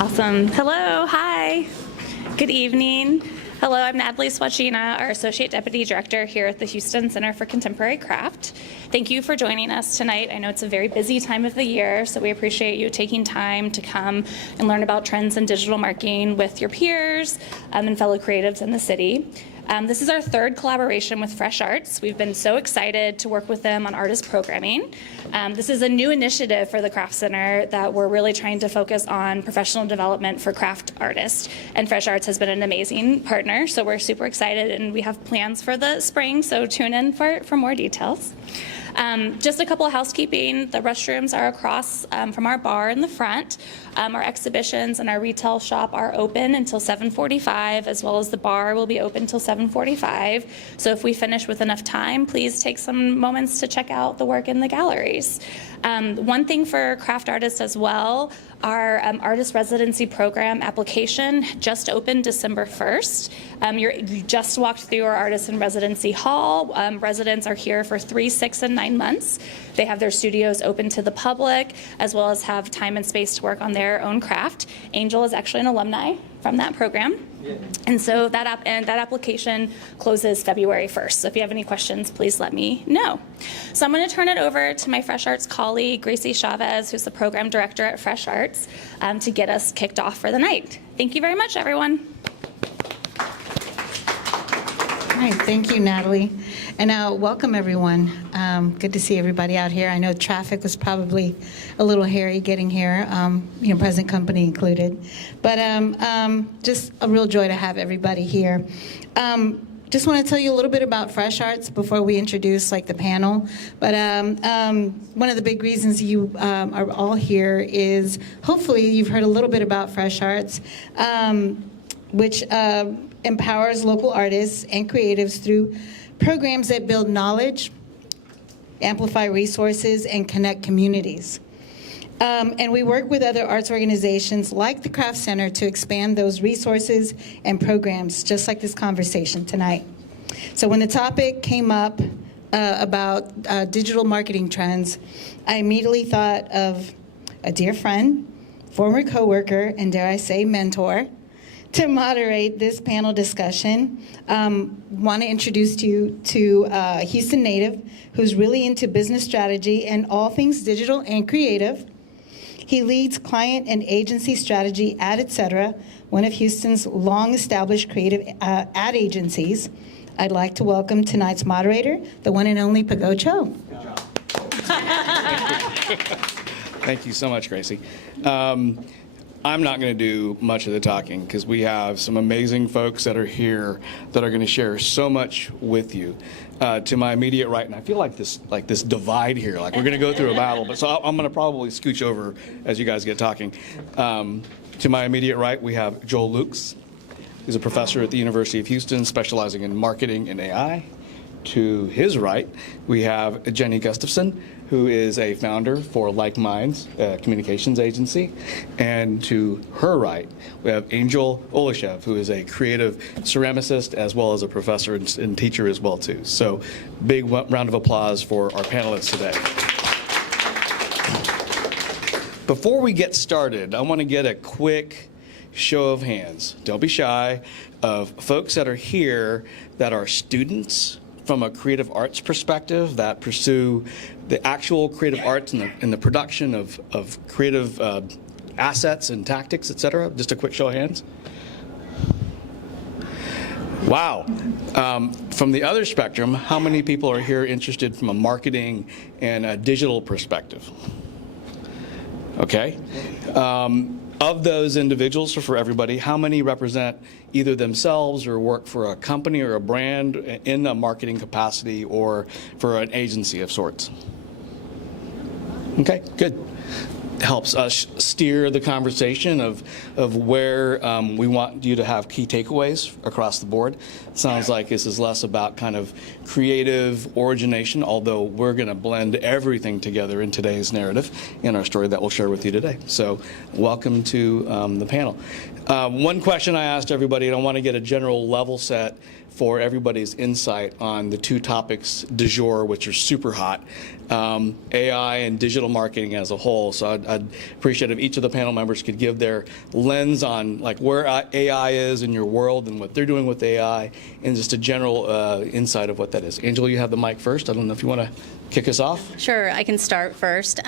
Awesome. Hello, hi. Good evening. Hello, I'm Natalie Swachina, our Associate Deputy Director here at the Houston Center for Contemporary Craft. Thank you for joining us tonight. I know it's a very busy time of the year, so we appreciate you taking time to come and learn about trends in digital marketing with your peers and fellow creatives in the city. This is our third collaboration with Fresh Arts. We've been so excited to work with them on artist programming. This is a new initiative for the Craft Center that we're really trying to focus on professional development for craft artists. And Fresh Arts has been an amazing partner, so we're super excited, and we have plans for the spring, so tune in for more details. Just a couple of housekeeping. The restrooms are across from our bar in the front. Our exhibitions and our retail shop are open until 7:45, as well as the bar will be open until 7:45. So if we finish with enough time, please take some moments to check out the work in the galleries. One thing for craft artists as well, our artist residency program application just opened December 1st. You just walked through our artist in residency hall. Residents are here for 3, 6, and 9 months. They have their studios open to the public, as well as have time and space to work on their own craft. Angel is actually an alumni from that program. Yeah. And so that application closes February 1st. So if you have any questions, please let me know. So I'm going to turn it over to my Fresh Arts colleague, Gracie Chavez, who's the program director at Fresh Arts, to get us kicked off for the night. Thank you very much, everyone. All right, thank you, Natalie. And welcome, everyone. Good to see everybody out here. I know traffic was probably a little hairy getting here, present company included. But just a real joy to have everybody here. Just want to tell you a little bit about Fresh Arts before we introduce the panel. But one of the big reasons you are all here is hopefully you've heard a little bit about Fresh Arts, which empowers local artists and creatives through programs that build knowledge, amplify resources, and connect communities. And we work with other arts organizations like the Craft Center to expand those resources and programs, just like this conversation tonight. So when the topic came up about digital marketing trends, I immediately thought of a dear friend, former coworker, and dare I say mentor, to moderate this panel discussion. Want to introduce you to a Houston native who's really into business strategy and all things digital and creative. He leads client and agency strategy at Adcetera, one of Houston's long-established creative ad agencies. I'd like to welcome tonight's moderator, the one and only Pagogh Cho. Good job. Thank you so much, Gracie. I'm not going to do much of the talking because we have some amazing folks that are here that are going to share so much with you. To my immediate right, and I feel like this divide here, like we're going to go through a battle, but so I'm going to probably scooch over as you guys get talking. To my immediate right, we have Joel Lukes. He's a professor at the University of Houston specializing in marketing and AI. To his right, we have Jenny Gustafson, who is a founder for Like Minds, a communications agency. And to her right, we have Angel Oloshove, who is a creative ceramicist as well as a professor and teacher as well too. So big round of applause for our panelists today. Before we get started, I want to get a quick show of hands. Don't be shy, of folks that are here that are students from a creative arts perspective that pursue the actual creative arts and the production of creative assets and tactics, etc. Just a quick show of hands. Wow. From the other spectrum, how many people are here interested from a marketing and a digital perspective? Okay. Of those individuals, or for everybody, how many represent either themselves or work for a company or a brand in a marketing capacity or for an agency of sorts? Okay, good. Helps us steer the conversation of where we want you to have key takeaways across the board. Sounds like this is less about kind of creative origination, although we're going to blend everything together in today's narrative in our story that we'll share with you today. So welcome to the panel. One question I asked everybody, and I want to get a general level set for everybody's insight on the two topics du jour, which are super hot, AI and digital marketing as a whole. So I'd appreciate if each of the panel members could give their lens on like where AI is in your world and what they're doing with AI, and just a general insight of what that is. Angel, you have the mic first. I don't know if you want to kick us off. Sure, I can start first.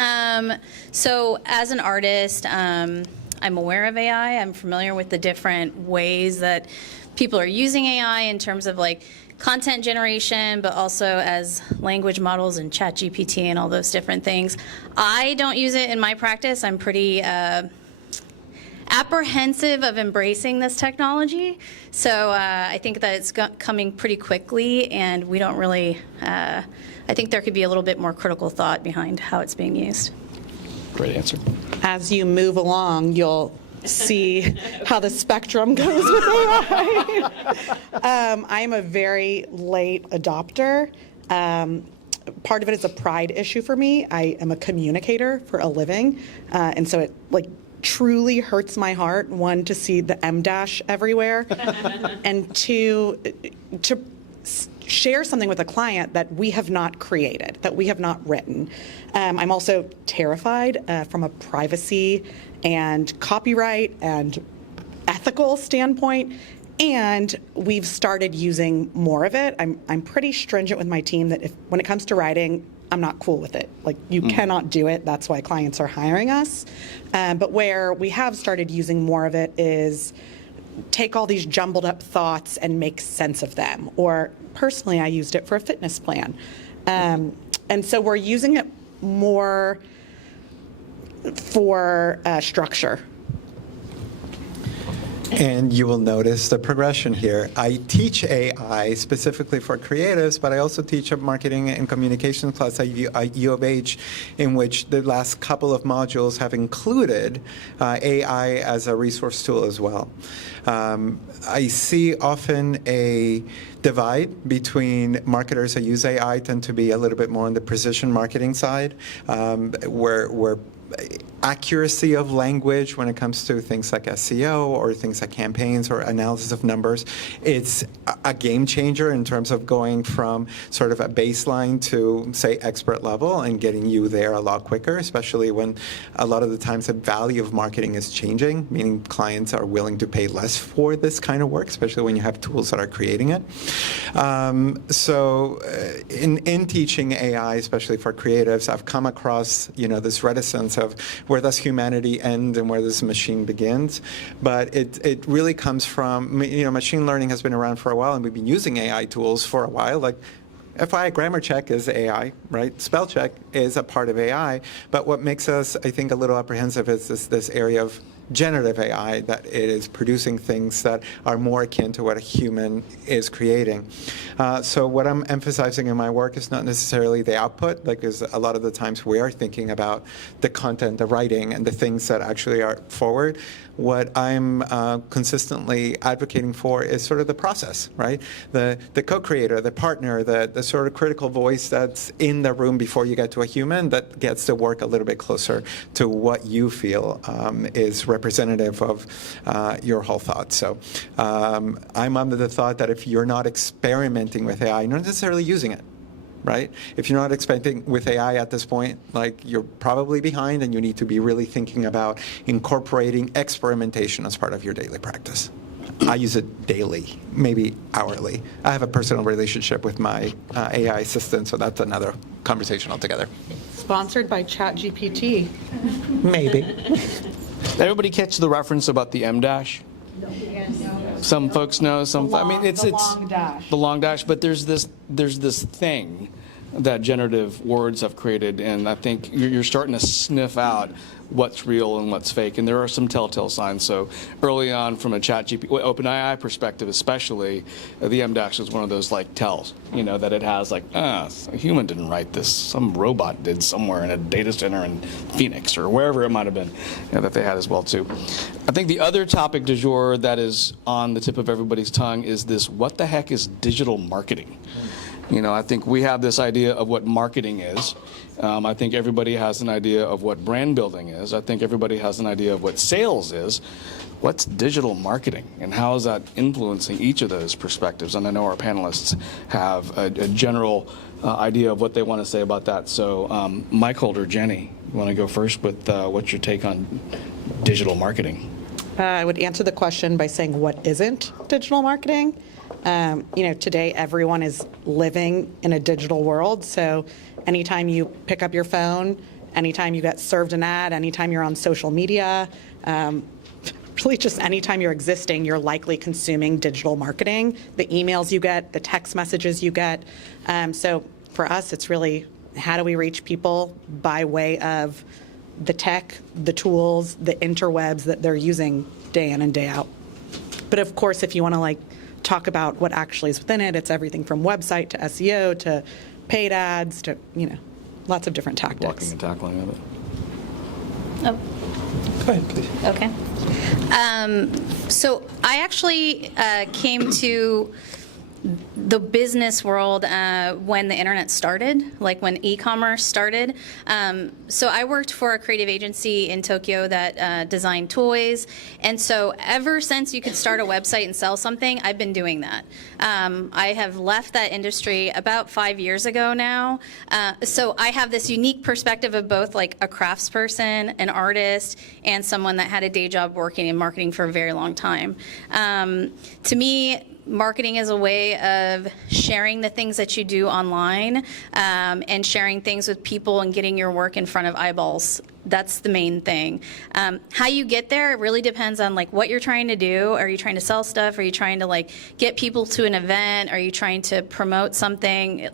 So as an artist, I'm aware of AI. I'm familiar with the different ways that people are using AI in terms of like content generation, but also as language models and ChatGPT and all those different things. I don't use it in my practice. I'm pretty apprehensive of embracing this technology. So I think that it's coming pretty quickly, and we don't really, I think there could be a little bit more critical thought behind how it's being used. Great answer. As you move along, you'll see how the spectrum goes with AI. I'm a very late adopter. Part of it is a pride issue for me. I am a communicator for a living, and so it like truly hurts my heart, one, to see the M dash everywhere, and two, to share something with a client that we have not created, that we have not written. I'm also terrified from a privacy and copyright and ethical standpoint, and we've started using more of it. I'm pretty stringent with my team that when it comes to writing, I'm not cool with it. Like, you cannot do it. That's why clients are hiring us. But where we have started using more of it is take all these jumbled up thoughts and make sense of them. Or personally, I used it for a fitness plan. And so we're using it more for structure. And you will notice the progression here. I teach AI specifically for creatives, but I also teach a marketing and communication class at U of H, in which the last couple of modules have included AI as a resource tool as well. I see often a divide between marketers that use AI tend to be a little bit more on the precision marketing side, where accuracy of language when it comes to things like SEO or things like campaigns or analysis of numbers, it's a game changer in terms of going from sort of a baseline to, say, expert level and getting you there a lot quicker, especially when a lot of the times the value of marketing is changing, meaning clients are willing to pay less for this kind of work, especially when you have tools that are creating it. So in teaching AI, especially for creatives, I've come across, this reticence of where does humanity end and where does the machine begins. But it really comes from, machine learning has been around for a while, and we've been using AI tools for a while. Like FI grammar check is AI, right? Spell check is a part of AI. But what makes us, I think, a little apprehensive is this area of generative AI, that it is producing things that are more akin to what a human is creating. So what I'm emphasizing in my work is not necessarily the output, because a lot of the times we are thinking about the content, the writing, and the things that actually are forward. What I'm consistently advocating for is sort of the process, right? The co-creator, the partner, the sort of critical voice that's in the room before you get to a human that gets to work a little bit closer to what you feel is representative of your whole thought. So I'm under the thought that if you're not experimenting with AI, you're not necessarily using it. Right? If you're not experimenting with AI at this point, you're probably behind, and you need to be really thinking about incorporating experimentation as part of your daily practice. I use it daily, maybe hourly. I have a personal relationship with my AI assistant, so that's another conversation altogether. Sponsored by ChatGPT. Maybe. Did everybody catch the reference about the M dash? Some folks know. It's long dash. The long dash. But there's this thing that generative words have created, and I think you're starting to sniff out what's real and what's fake, and there are some telltale signs. So early on, from a OpenAI perspective especially, the M dash is one of those tells, that it has a human didn't write this, some robot did somewhere in a data center in Phoenix or wherever it might have been, that they had as well too. I think the other topic du jour that is on the tip of everybody's tongue is this: what the heck is digital marketing? I think we have this idea of what marketing is. I think everybody has an idea of what brand building is. I think everybody has an idea of what sales is. What's digital marketing, and how is that influencing each of those perspectives? And I know our panelists have a general idea of what they want to say about that. So Mike Holder, Jenny, you want to go first with what's your take on digital marketing? I would answer the question by saying what isn't digital marketing. Today everyone is living in a digital world, so anytime you pick up your phone, anytime you get served an ad, anytime you're on social media, really just anytime you're existing, you're likely consuming digital marketing, the emails you get, the text messages you get. So for us, it's really how do we reach people by way of the tech, the tools, the interwebs that they're using day in and day out. But of course, if you want to talk about what actually is within it, it's everything from website to SEO to paid ads to, lots of different tactics. Blocking and tackling of it. Oh, Go ahead, please. okay. So I actually came to the business world when the internet started, like when e-commerce started. So I worked for a creative agency in Tokyo that designed toys. And so ever since you could start a website and sell something, I've been doing that. I have left that industry about 5 years ago now. So I have this unique perspective of both like a craftsperson, an artist, and someone that had a day job working in marketing for a very long time. To me, marketing is a way of sharing the things that you do online and sharing things with people and getting your work in front of eyeballs. That's the main thing. How you get there, it really depends on what you're trying to do. Are you trying to sell stuff? Are you trying to get people to an event? Are you trying to promote something?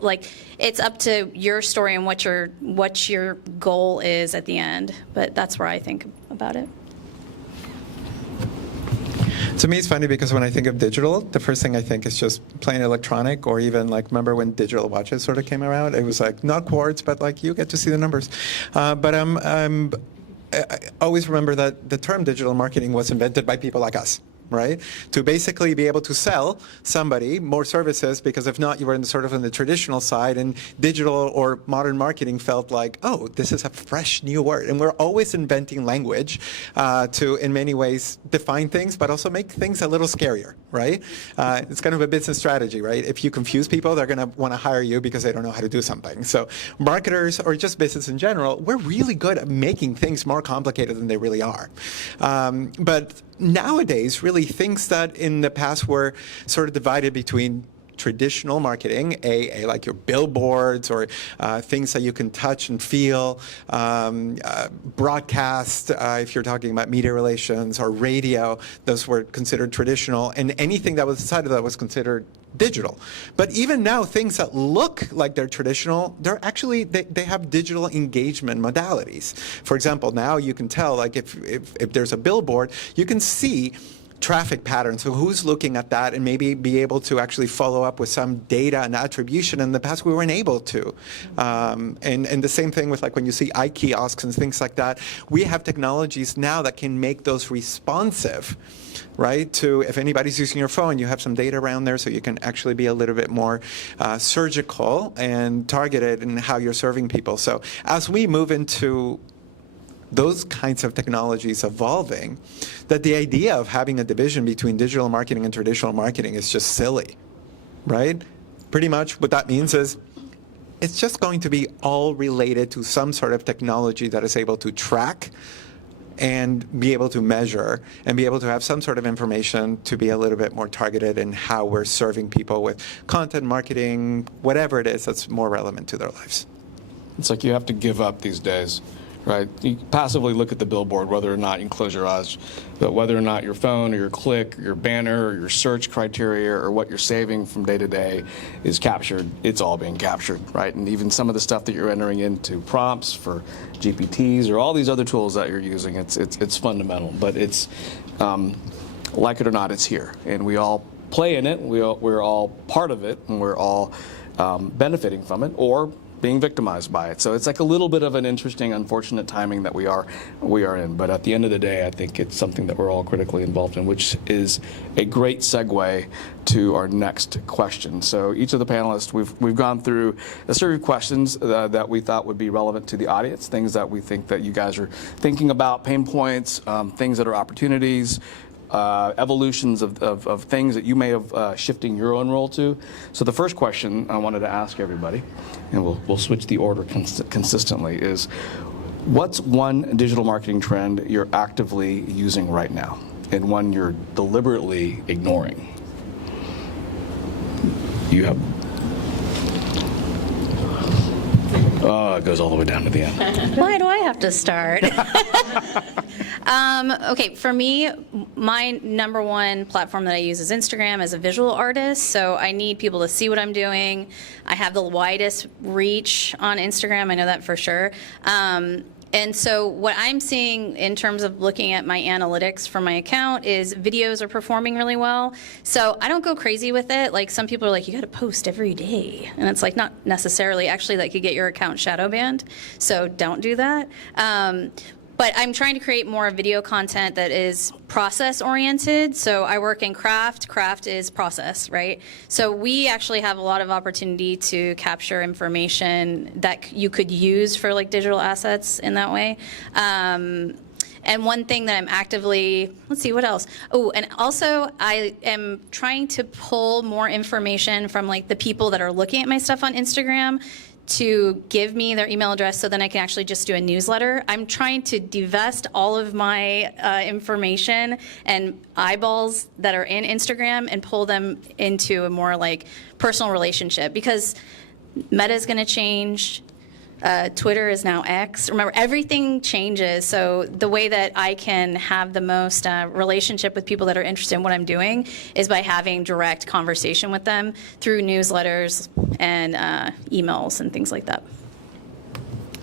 It's up to your story and what your goal is at the end. But that's where I think about it. To me, it's funny because when I think of digital, the first thing I think is just plain electronic, or even remember when digital watches sort of came around? It was not quartz, but you get to see the numbers. But I always remember that the term digital marketing was invented by people like us. Right? To basically be able to sell somebody more services, because if not, you were in the traditional side, and digital or modern marketing felt like, oh, this is a fresh new word. And we're always inventing language to, in many ways, define things, but also make things a little scarier, right? It's kind of a business strategy, right? If you confuse people, they're going to want to hire you because they don't know how to do something. So marketers, or just business in general, we're really good at making things more complicated than they really are. But nowadays, really, things that in the past were sort of divided between traditional marketing, like your billboards or things that you can touch and feel, broadcast, if you're talking about media relations, or radio, those were considered traditional, and anything that was outside of that was considered digital. But even now, things that look like they're traditional, they're actually, they have digital engagement modalities. For example, now you can tell, if there's a billboard, you can see traffic patterns, so who's looking at that, and maybe be able to actually follow up with some data and attribution. In the past, we weren't able to. And the same thing with when you see kiosks and things like that. We have technologies now that can make those responsive, right? To if anybody's using your phone, you have some data around there, so you can actually be a little bit more surgical and targeted in how you're serving people. So as we move into those kinds of technologies evolving, that the idea of having a division between digital marketing and traditional marketing is just silly, right? Pretty much what that means is it's just going to be all related to some sort of technology that is able to track and be able to measure and be able to have some sort of information to be a little bit more targeted in how we're serving people with content marketing, whatever it is that's more relevant to their lives. It's like you have to give up these days. Right? You passively look at the billboard, whether or not you can close your eyes, but whether or not your phone or your click or your banner or your search criteria or what you're saving from day to day is captured, it's all being captured, right? And even some of the stuff that you're entering into prompts for GPTs or all these other tools that you're using, it's fundamental. But it's, like it or not, it's here. And we all play in it, we're all part of it, and we're all benefiting from it, or being victimized by it. So it's like a little bit of an interesting, unfortunate timing that we are in. But at the end of the day, I think it's something that we're all critically involved in, which is a great segue to our next question. So each of the panelists, we've gone through a series of questions that we thought would be relevant to the audience, things that we think that you guys are thinking about, pain points, things that are opportunities, evolutions of things that you may have shifting your own role to. So the first question I wanted to ask everybody, and we'll switch the order consistently, is what's one digital marketing trend you're actively using right now and one you're deliberately ignoring? You have. Oh, it goes all the way down to the end. Why do I have to start? Okay, for me, my number one platform that I use is Instagram as a visual artist. So I need people to see what I'm doing. I have the widest reach on Instagram. I know that for sure. And so what I'm seeing in terms of looking at my analytics for my account is videos are performing really well. So I don't go crazy with it. Like some people are like, you got to post every day. And it's like not necessarily. Actually, that could get your account shadow banned. So don't do that. But I'm trying to create more video content that is process oriented. So I work in craft. Craft is process, right? So we actually have a lot of opportunity to capture information that you could use for like digital assets in that way. And one thing that I'm actively, let's see, what else? Oh, and also I am trying to pull more information from like the people that are looking at my stuff on Instagram to give me their email address so then I can actually just do a newsletter. I'm trying to divest all of my information and eyeballs that are in Instagram and pull them into a more like personal relationship because Meta is going to change. Twitter is now X. Remember, everything changes. So the way that I can have the most relationship with people that are interested in what I'm doing is by having direct conversation with them through newsletters and emails and things like that.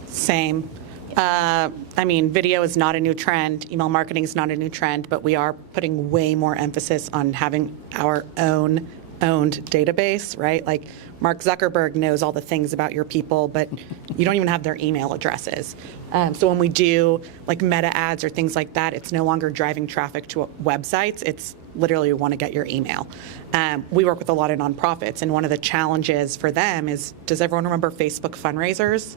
Same. I mean, video is not a new trend. Email marketing is not a new trend, but we are putting way more emphasis on having our own owned database, right? Like Mark Zuckerberg knows all the things about your people, but you don't even have their email addresses. So when we do like meta ads or things like that, it's no longer driving traffic to websites. It's literally we want to get your email. We work with a lot of nonprofits, and one of the challenges for them is, does everyone remember Facebook fundraisers?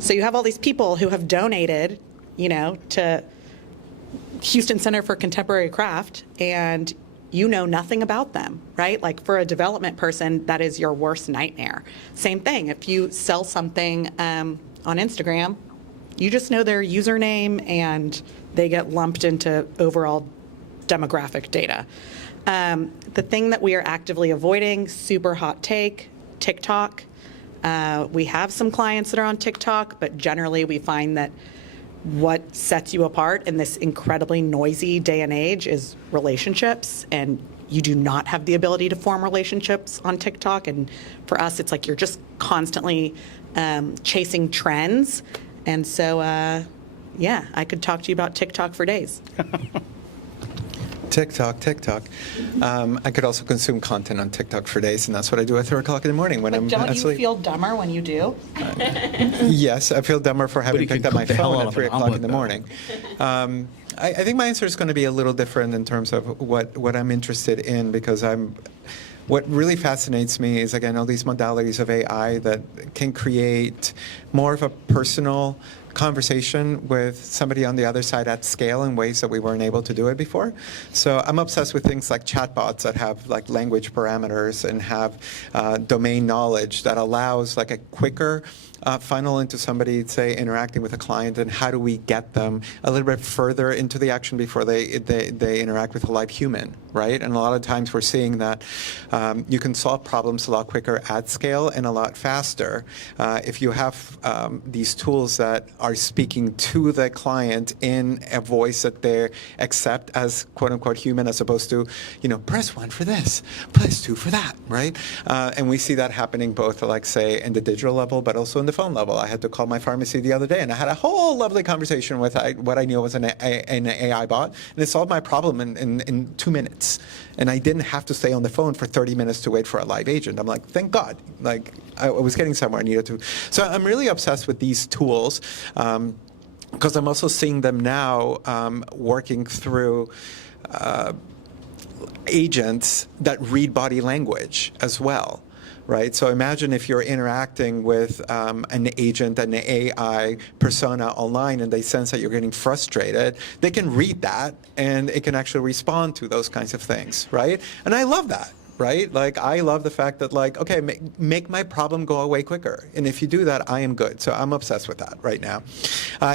So you have all these people who have donated, to Houston Center for Contemporary Craft, and you know nothing about them, right? Like for a development person, that is your worst nightmare. Same thing, if you sell something on Instagram, you just know their username and they get lumped into overall demographic data. The thing that we are actively avoiding, super hot take, TikTok. We have some clients that are on TikTok, but generally we find that what sets you apart in this incredibly noisy day and age is relationships, and you do not have the ability to form relationships on TikTok. And for us, it's like you're just constantly chasing trends. And so, yeah, I could talk to you about TikTok for days. TikTok. I could also consume content on TikTok for days, and that's what I do at 3 o'clock in the morning when But I'm don't asleep. you feel dumber when you do? Yes, I feel dumber for having you can picked up my cook the hell phone out at of 3 an o'clock in omelet, the though. morning. I think my answer is going to be a little different in terms of what I'm interested in, because what really fascinates me is, again, all these modalities of AI that can create more of a personal conversation with somebody on the other side at scale in ways that we weren't able to do it before. So I'm obsessed with things like chatbots that have like language parameters and have domain knowledge that allows like a quicker funnel into somebody, say, interacting with a client, and how do we get them a little bit further into the action before they interact with a live human, right? And a lot of times we're seeing that you can solve problems a lot quicker at scale and a lot faster if you have these tools that are speaking to the client in a voice that they accept as quote unquote human, as opposed to, press 1 for this, press 2 for that, right? And we see that happening both, like, say, in the digital level, but also in the phone level. I had to call my pharmacy the other day, and I had a whole lovely conversation with what I knew was an AI bot, and it solved my problem in 2 minutes. And I didn't have to stay on the phone for 30 minutes to wait for a live agent. I'm like, thank God. Like, I was getting somewhere I needed to. So I'm really obsessed with these tools, because I'm also seeing them now working through agents that read body language as well. Right? So imagine if you're interacting with an agent, an AI persona online, and they sense that you're getting frustrated, they can read that, and it can actually respond to those kinds of things, right? And I love that. Right? Like, I love the fact that, like, okay, make my problem go away quicker. And if you do that, I am good. So I'm obsessed with that right now.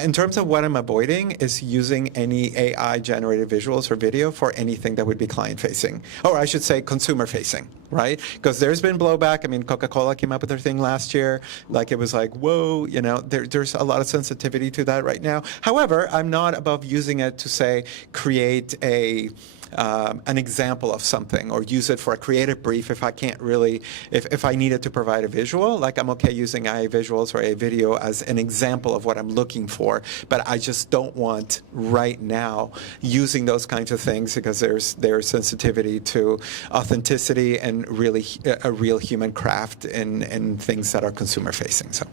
In terms of what I'm avoiding is using any AI-generated visuals or video for anything that would be client-facing. Or I should say consumer-facing, right? Because there's been blowback. I mean, Coca-Cola came up with their thing last year. Like, it was like, whoa, you know, there's a lot of sensitivity to that right now. However, I'm not above using it to, say, create an example of something, or use it for a creative brief if I can't really, if I needed to provide a visual. Like, I'm okay using AI visuals or a video as an example of what I'm looking for, but I just don't want right now using those kinds of things, because there's sensitivity to authenticity and really a real human craft in things that are consumer facing. So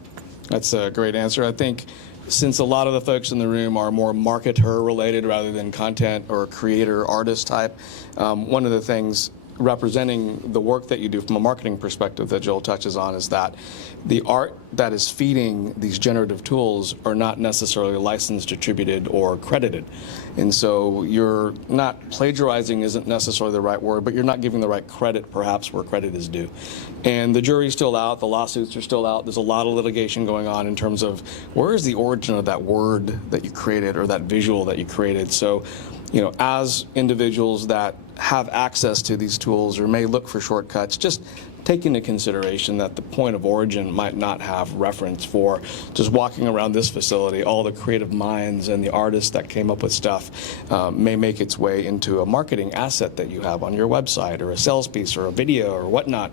That's a great answer. I think since a lot of the folks in the room are more marketer related rather than content or creator artist type, one of the things representing the work that you do from a marketing perspective that Joel touches on is that the art that is feeding these generative tools are not necessarily licensed, distributed, or credited. And so you're not plagiarizing, isn't necessarily the right word, but you're not giving the right credit perhaps where credit is due. And the jury's still out, the lawsuits are still out, there's a lot of litigation going on in terms of where is the origin of that word that you created or that visual that you created. So, you know, as individuals that have access to these tools or may look for shortcuts, just take into consideration that the point of origin might not have reference for just walking around this facility. All the creative minds and the artists that came up with stuff may make its way into a marketing asset that you have on your website, or a sales piece, or a video, or whatnot.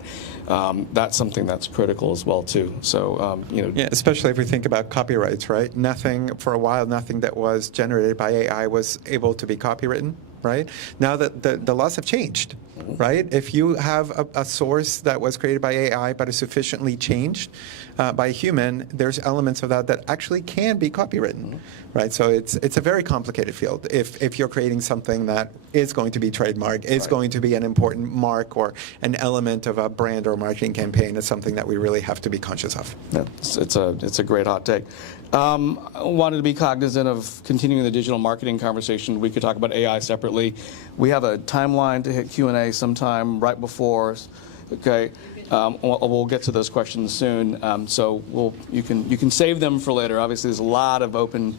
That's something that's critical as well too. So you know, yeah, especially if we think about copyrights, right? Nothing for a while, nothing that was generated by AI was able to be copywritten. Right? Now that the laws have changed, right? If you have a source that was created by AI but is sufficiently changed by a human, there's elements of that actually can be copywritten, right? So it's a very complicated field. If you're creating something that is going to be trademarked, is going to be an important mark or an element of a brand or marketing campaign, it's something that we really have to be conscious of. Yeah, it's a great hot take. I wanted to be cognizant of continuing the digital marketing conversation. We could talk about AI separately. We have a timeline to hit Q&A sometime right before. Okay, we'll get to those questions soon. So you can save them for later. Obviously, there's a lot of open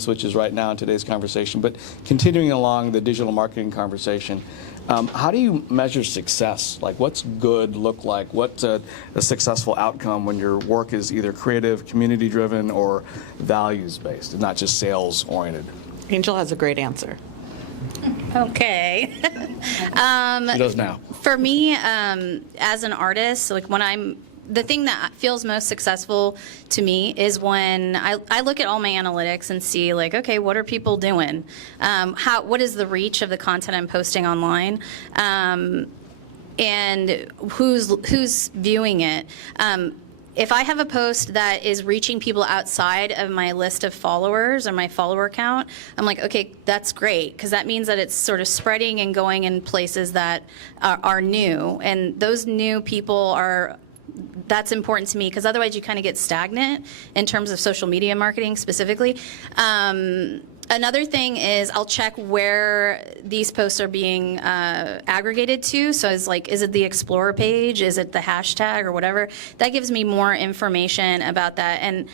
switches right now in today's conversation. But continuing along the digital marketing conversation, how do you measure success? Like, what's good look like? What's a successful outcome when your work is either creative, community-driven, or values-based, and not just sales-oriented? Angel has a great answer. Okay. She does now. For me, as an artist, like the thing that feels most successful to me is when I look at all my analytics and see, like, okay, what are people doing? What is the reach of the content I'm posting online? And who's viewing it? If I have a post that is reaching people outside of my list of followers or my follower count, I'm like, okay, that's great, because that means that it's sort of spreading and going in places that are new. And those new people that's important to me, because otherwise you kind of get stagnant in terms of social media marketing specifically. Another thing is I'll check where these posts are being aggregated to. So it's like, is it the Explorer page? Is it the hashtag or whatever? That gives me more information about that. And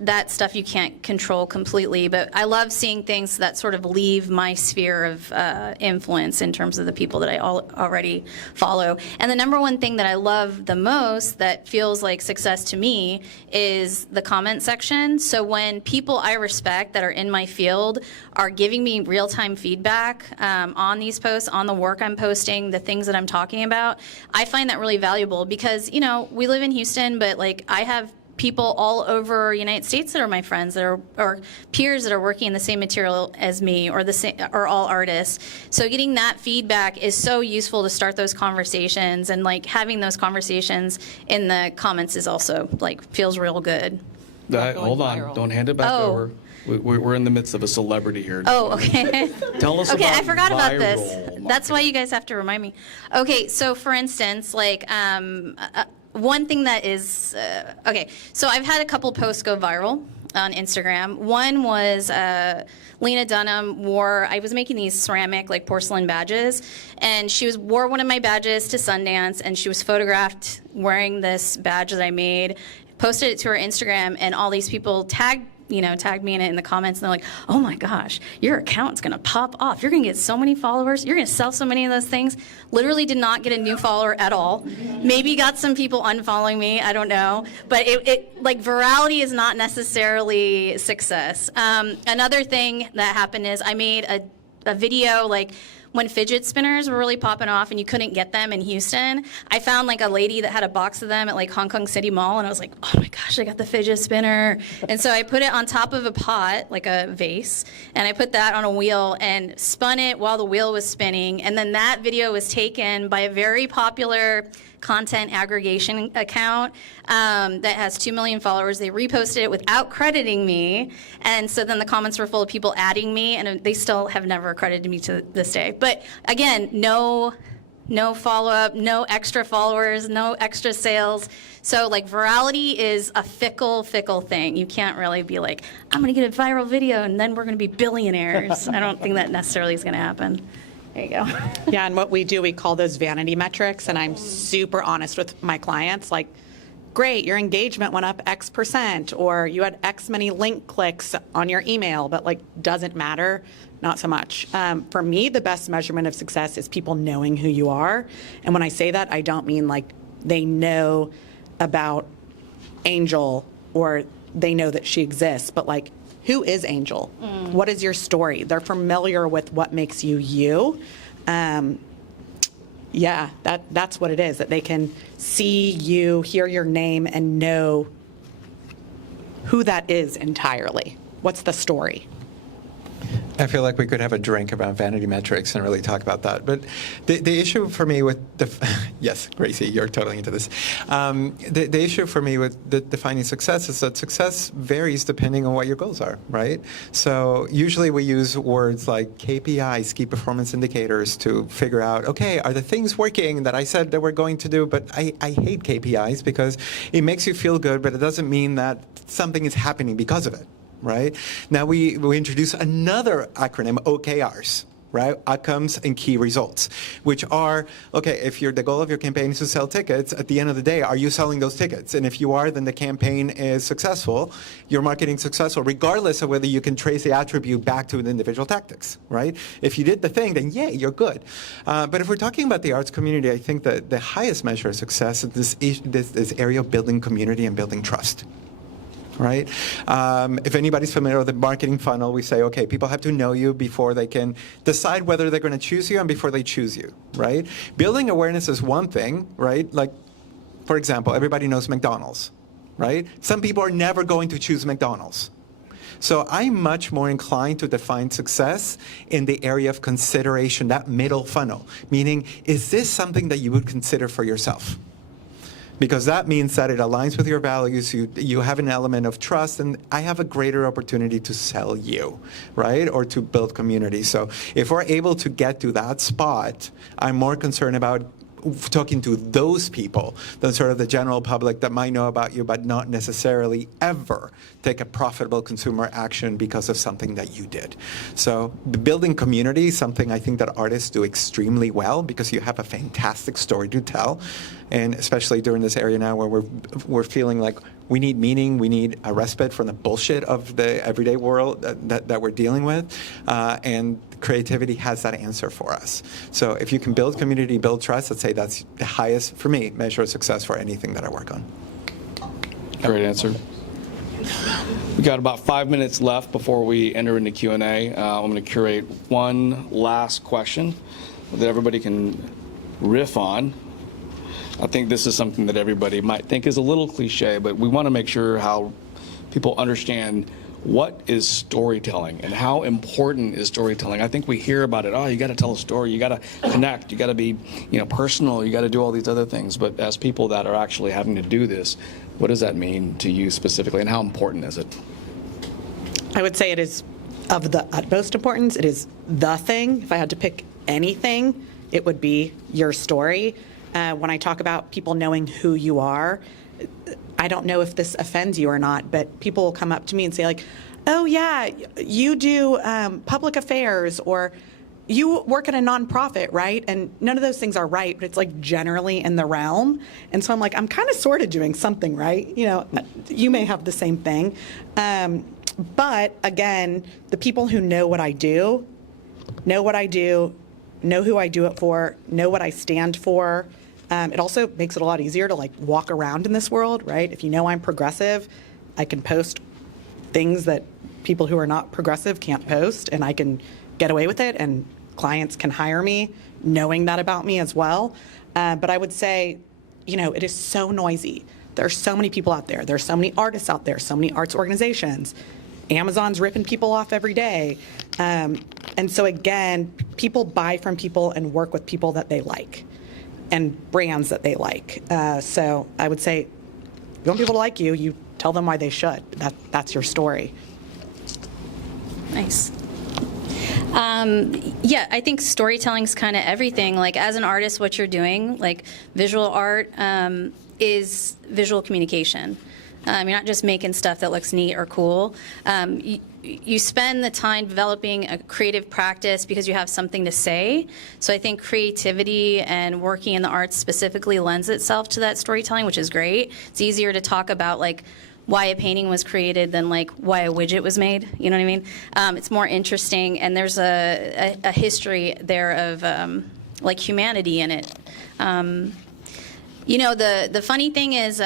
that stuff you can't control completely, but I love seeing things that sort of leave my sphere of influence in terms of the people that I already follow. And the number one thing that I love the most that feels like success to me is the comment section. So when people I respect that are in my field are giving me real-time feedback on these posts, on the work I'm posting, the things that I'm talking about, I find that really valuable, because, you know, we live in Houston, but like I have people all over the United States that are my friends that are, or peers that are working in the same material as me, or the same, or all artists. So getting that feedback is so useful to start those conversations, and like having those conversations in the comments is also like feels real good. Hold on, don't hand it back Oh. over. We're in the midst of a celebrity here. Oh, okay. Tell us Okay, about I forgot about this. viral That's why marketing. you guys have to remind me. Okay, so for instance, like one thing that is okay. So I've had a couple posts go viral on Instagram. One was Lena Dunham wore. I was making these ceramic like porcelain badges, and she wore one of my badges to Sundance, and she was photographed wearing this badge that I made. Posted it to her Instagram, and all these people tagged me in it in the comments, and they're like, oh my gosh, your account's gonna pop off. You're gonna get so many followers. You're gonna sell so many of those things. Literally did not get a new follower at all. Maybe got some people unfollowing me, I don't know. But it like virality is not necessarily success. Another thing that happened is I made a video like when fidget spinners were really popping off and you couldn't get them in Houston. I found like a lady that had a box of them at like Hong Kong City Mall, and I was like, oh my gosh, I got the fidget spinner. And so I put it on top of a pot, like a vase, and I put that on a wheel and spun it while the wheel was spinning. And then that video was taken by a very popular content aggregation account that has 2 million followers. They reposted it without crediting me, and so then the comments were full of people adding me, and they still have never credited me to this day. But again, no follow-up, no extra followers, no extra sales. So like virality is a fickle thing. You can't really be like, I'm gonna get a viral video and then we're gonna be billionaires. I don't think that necessarily is gonna happen. There you go. Yeah, and what we do, we call those vanity metrics, and I'm super honest with my clients, like, great, your engagement went up X%, or you had X many link clicks on your email, but like, doesn't matter, not so much. For me, the best measurement of success is people knowing who you are, and when I say that, I don't mean like they know about Angel or they know that she exists, but like, who is Angel? What is your story? They're familiar with what makes you you. Yeah, that's what it is, that they can see you, hear your name, and know who that is entirely. What's the story? I feel like we could have a drink about vanity metrics and really talk about that. But the issue for me with yes, Gracie, you're totally into this. The issue for me with defining success is that success varies depending on what your goals are, right? So usually we use words like KPIs, key performance indicators, to figure out, okay, are the things working that I said that we're going to do? But I hate KPIs because it makes you feel good, but it doesn't mean that something is happening because of it. Right? Now we introduce another acronym, OKRs, right? Outcomes and key results, which are, okay, if the goal of your campaign is to sell tickets, at the end of the day, are you selling those tickets? And if you are, then the campaign is successful, your marketing successful, regardless of whether you can trace the attribute back to the individual tactics, right? If you did the thing, then yay, you're good. But if we're talking about the arts community, I think that the highest measure of success is this area of building community and building trust. Right? If anybody's familiar with the marketing funnel, we say, okay, people have to know you before they can decide whether they're going to choose you and before they choose you, right? Building awareness is one thing, right? Like, for example, everybody knows McDonald's, right? Some people are never going to choose McDonald's. So I'm much more inclined to define success in the area of consideration, that middle funnel, meaning, is this something that you would consider for yourself? Because that means that it aligns with your values, you have an element of trust, and I have a greater opportunity to sell you, right? Or to build community. So if we're able to get to that spot, I'm more concerned about talking to those people than sort of the general public that might know about you but not necessarily ever take a profitable consumer action because of something that you did. So building community is something I think that artists do extremely well because you have a fantastic story to tell, and especially during this area now where we're feeling like we need meaning, we need a respite from the bullshit of the everyday world that we're dealing with, and creativity has that answer for us. So if you can build community, build trust, I'd say that's the highest, for me, measure of success for anything that I work on. Great answer. We got about 5 minutes left before we enter into Q&A. I'm going to curate one last question that everybody can riff on. I think this is something that everybody might think is a little cliche, but we want to make sure how people understand what is storytelling and how important is storytelling. I think we hear about it, oh, you got to tell a story, you got to connect, you got to be, personal, you got to do all these other things. But as people that are actually having to do this, what does that mean to you specifically, and how important is it? I would say it is of the utmost importance. It is the thing. If I had to pick anything, it would be your story. When I talk about people knowing who you are, I don't know if this offends you or not, but people will come up to me and say like, oh yeah, you do public affairs, or you work at a nonprofit, right? And none of those things are right, but it's like generally in the realm. And so I'm like, I'm kind of sort of doing something right. You may have the same thing. But again, the people who know what I do, know who I do it for, know what I stand for. It also makes it a lot easier to like walk around in this world, right? If you know I'm progressive, I can post things that people who are not progressive can't post, and I can get away with it, and clients can hire me knowing that about me as well. But I would say, it is so noisy. There are so many people out there. There are so many artists out there, so many arts organizations. Amazon's ripping people off every day. And so again, people buy from people and work with people that they like, and brands that they like. So I would say, if you want people to like you, you tell them why they should. That's your story. Nice. Yeah, I think storytelling's kind of everything. Like as an artist, what you're doing, like visual art, is visual communication. You're not just making stuff that looks neat or cool. You spend the time developing a creative practice because you have something to say. So I think creativity and working in the arts specifically lends itself to that storytelling, which is great. It's easier to talk about like why a painting was created than like why a widget was made. You know what I mean? It's more interesting, and there's a history there of like humanity in it. The funny thing is,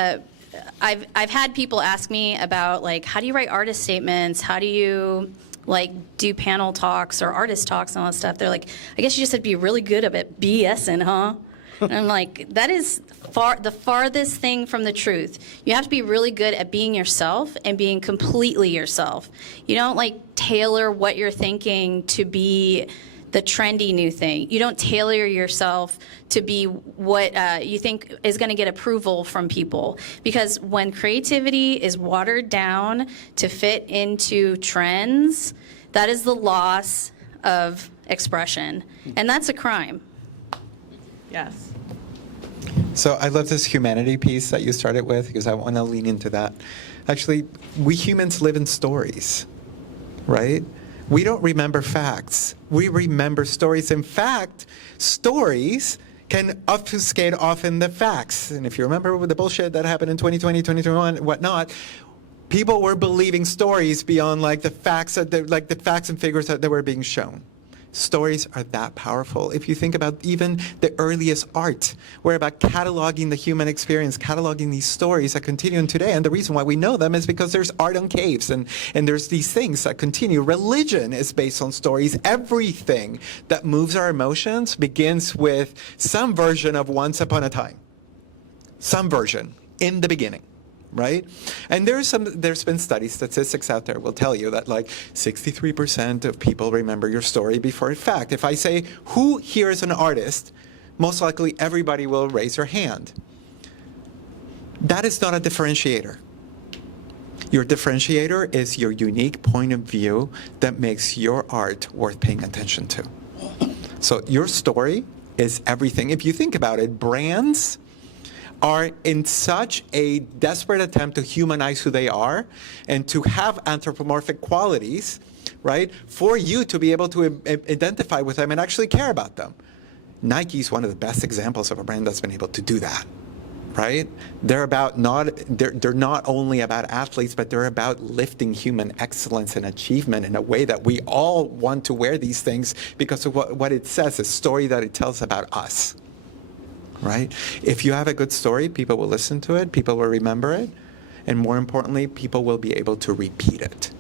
I've had people ask me about like, how do you write artist statements? How do you like do panel talks or artist talks and all that stuff? They're like, I guess you just have to be really good at BSing, huh? And I'm like, that is the farthest thing from the truth. You have to be really good at being yourself and being completely yourself. You don't like tailor what you're thinking to be the trendy new thing. You don't tailor yourself to be what you think is going to get approval from people. Because when creativity is watered down to fit into trends, that is the loss of expression. And that's a crime. Yes. So I love this humanity piece that you started with, because I want to lean into that. Actually, we humans live in stories, right? We don't remember facts. We remember stories. In fact, stories can obfuscate often the facts. And if you remember the bullshit that happened in 2020, 2021, whatnot, people were believing stories beyond like the facts and figures that were being shown. Stories are that powerful. If you think about even the earliest art, we're about cataloging the human experience, cataloging these stories that continue today. And the reason why we know them is because there's art on caves, and there's these things that continue. Religion is based on stories. Everything that moves our emotions begins with some version of once upon a time. Some version in the beginning. Right? And there's been statistics out there will tell you that like 63% of people remember your story before in fact. If I say, who here is an artist, most likely everybody will raise their hand. That is not a differentiator. Your differentiator is your unique point of view that makes your art worth paying attention to. So your story is everything. If you think about it, brands are in such a desperate attempt to humanize who they are and to have anthropomorphic qualities, right, for you to be able to identify with them and actually care about them. Nike's one of the best examples of a brand that's been able to do that, right? They're not only about athletes, but they're about lifting human excellence and achievement in a way that we all want to wear these things because of what it says, the story that it tells about us. Right? If you have a good story, people will listen to it, people will remember it, and more importantly, people will be able to repeat it.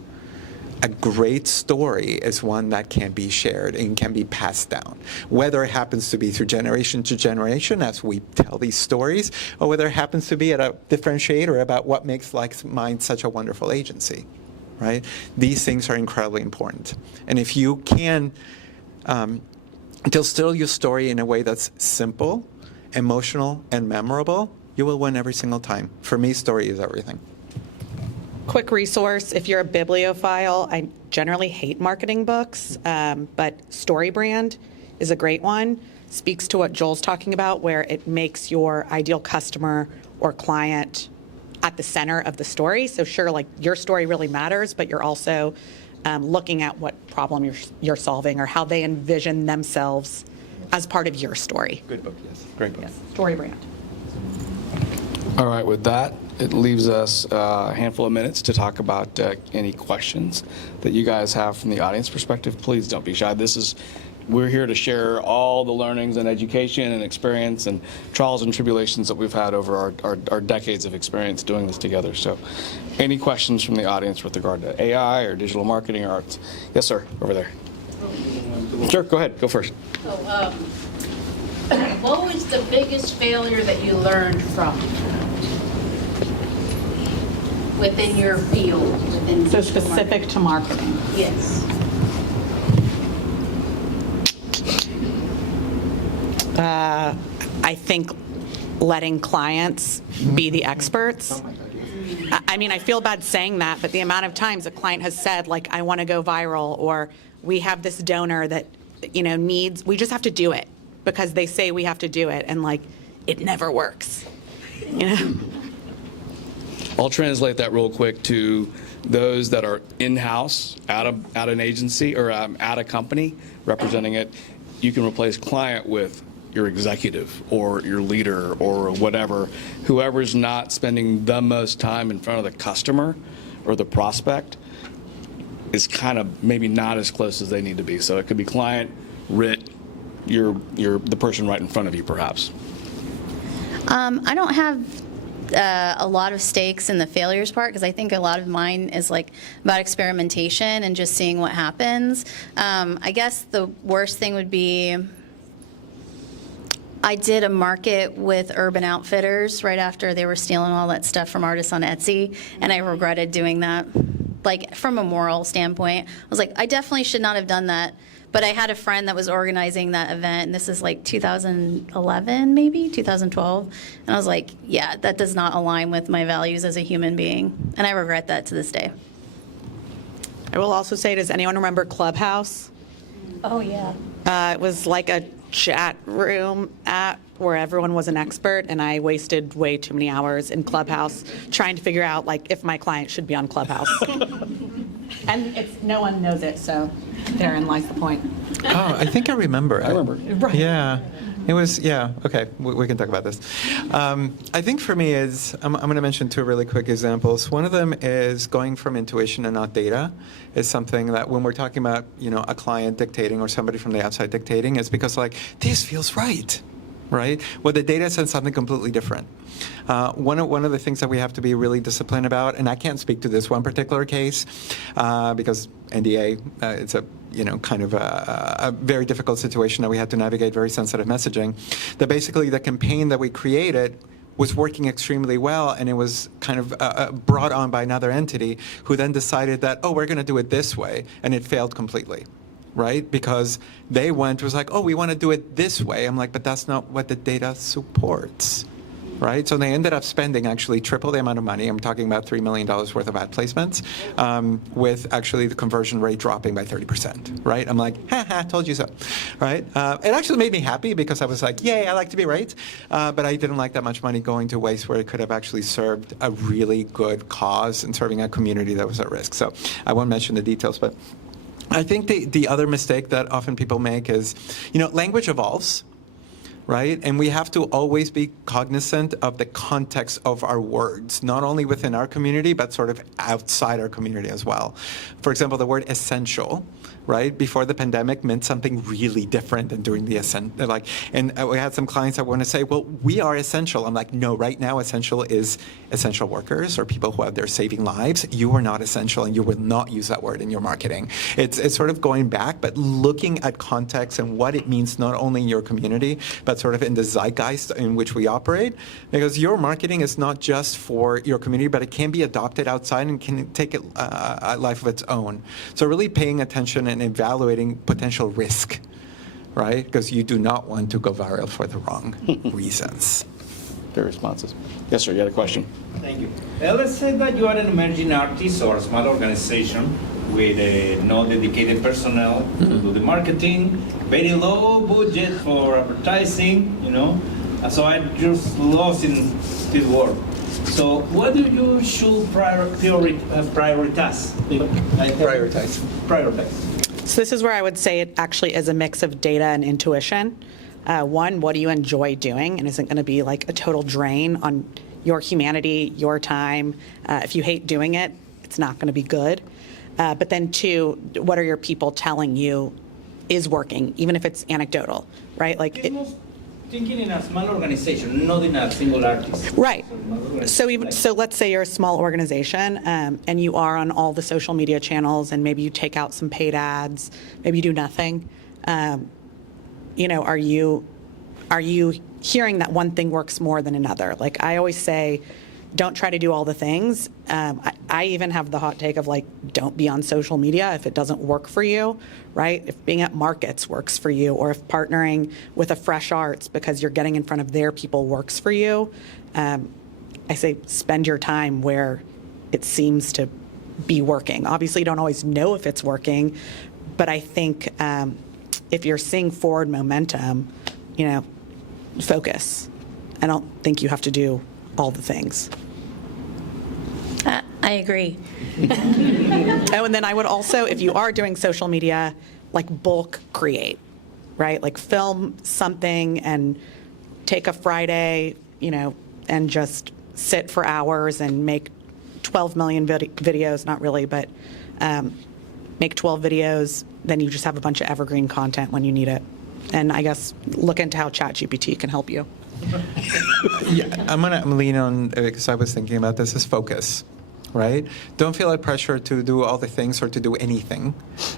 a great story is one that can be shared and can be passed down, whether it happens to be through generation to generation as we tell these stories, or whether it happens to be at a differentiator about what makes like mine such a wonderful agency, right? These things are incredibly important. And if you can distill your story in a way that's simple, emotional, and memorable, you will win every single time. For me, story is everything. Quick resource, if you're a bibliophile, I generally hate marketing books, but StoryBrand is a great one. Speaks to what Joel's talking about, where it makes your ideal customer or client at the center of the story. So sure, like your story really matters, but you're also looking at what problem you're solving or how they envision themselves as part of your story. Good book, yes. Great book. Yes, StoryBrand. All right, with that, it leaves us a handful of minutes to talk about any questions that you guys have from the audience perspective. Please don't be shy. We're here to share all the learnings and education and experience and trials and tribulations that we've had over our decades of experience doing this together. So any questions from the audience with regard to AI or digital marketing or arts? Yes, sir, over there. Sure, go ahead, go first. So, what was the biggest failure that you learned from within your field? Within So digital specific to marketing. marketing? Yes. I think letting clients be the experts. I mean, I feel bad saying that, but the amount of times a client has said, like, I want to go viral, or we have this donor that, needs, we just have to do it because they say we have to do it, and like, it never works. I'll translate that real quick to those that are in-house at an agency or at a company representing it. You can replace client with your executive or your leader or whatever, whoever's not spending the most time in front of the customer or the prospect is kind of maybe not as close as they need to be. So it could be client, RIT, you're the person right in front of you perhaps. I don't have a lot of stakes in the failures part because I think a lot of mine is like about experimentation and just seeing what happens. I guess the worst thing would be I did a market with Urban Outfitters right after they were stealing all that stuff from artists on Etsy, and I regretted doing that. Like, from a moral standpoint, I was like, I definitely should not have done that. But I had a friend that was organizing that event, and this is like 2011, maybe 2012, and I was like, yeah, that does not align with my values as a human being, and I regret that to this day. I will also say, does anyone remember Clubhouse? Oh, yeah. It was like a chat room app where everyone was an expert, and I wasted way too many hours in Clubhouse trying to figure out like if my client should be on Clubhouse. And no one knows it, so therein lies the point. Oh, I think I remember. I remember. Right. Yeah. It was, yeah, okay, we can talk about this. I think for me is, I'm going to mention two really quick examples. One of them is going from intuition and not data is something that when we're talking about, a client dictating or somebody from the outside dictating, it's because like, this feels right. Right? Well, the data says something completely different. One of the things that we have to be really disciplined about, and I can't speak to this one particular case because NDA, it's a kind of a very difficult situation that we had to navigate, very sensitive messaging. That basically the campaign that we created was working extremely well, and it was kind of brought on by another entity who then decided that, oh, we're going to do it this way, and it failed completely. Right? Because they was like, oh, we want to do it this way. I'm like, but that's not what the data supports. Right? So they ended up spending actually triple the amount of money. I'm talking about $3 million worth of ad placements, with actually the conversion rate dropping by 30%. Right? I'm like, ha, told you so. Right? It actually made me happy because I was like, yay, I like to be right. But I didn't like that much money going to waste where it could have actually served a really good cause and serving a community that was at risk. So I won't mention the details, but I think the other mistake that often people make is, language evolves. right? And we have to always be cognizant of the context of our words, not only within our community, but sort of outside our community as well. For example, the word essential, right, before the pandemic meant something really different than during the and we had some clients that want to say, well, we are essential. I'm like, no, right now essential is essential workers or people who have their saving lives. You are not essential, and you will not use that word in your marketing. It's sort of going back, but looking at context and what it means not only in your community, but sort of in the zeitgeist in which we operate, because your marketing is not just for your community, but it can be adopted outside and can take a life of its own. So really paying attention and evaluating potential risk, right? Because you do not want to go viral for the wrong reasons. Good responses. Yes, sir, you had a question? Thank you. Let's say that you are an emerging artist or a small organization with no dedicated personnel to do the marketing, very low budget for advertising, So I just lost in this world. So what do you should prioritize? Prioritize. So this is where I would say it actually is a mix of data and intuition. One, what do you enjoy doing, and isn't going to be like a total drain on your humanity, your time. If you hate doing it, it's not going to be good. But then two, what are your people telling you is working, even if it's anecdotal, right? Thinking in a small organization, not in a single artist. Right. So let's say you're a small organization and you are on all the social media channels, and maybe you take out some paid ads, maybe you do nothing. Are you hearing that one thing works more than another? Like I always say, don't try to do all the things. I even have the hot take of don't be on social media if it doesn't work for you, right? If being at markets works for you, or if partnering with a Fresh Arts because you're getting in front of their people works for you, I say spend your time where it seems to be working. Obviously, you don't always know if it's working, but I think if you're seeing forward momentum, focus. I don't think you have to do all the things. I agree. Oh, and then I would also, if you are doing social media, bulk create, right? Film something and take a Friday, and just sit for hours and make 12 million videos, not really, but make 12 videos, then you just have a bunch of evergreen content when you need it. And I guess look into how ChatGPT can help you. Yeah, I'm going to lean on, because I was thinking about this, is focus, right? Don't feel like pressure to do all the things or to do anything,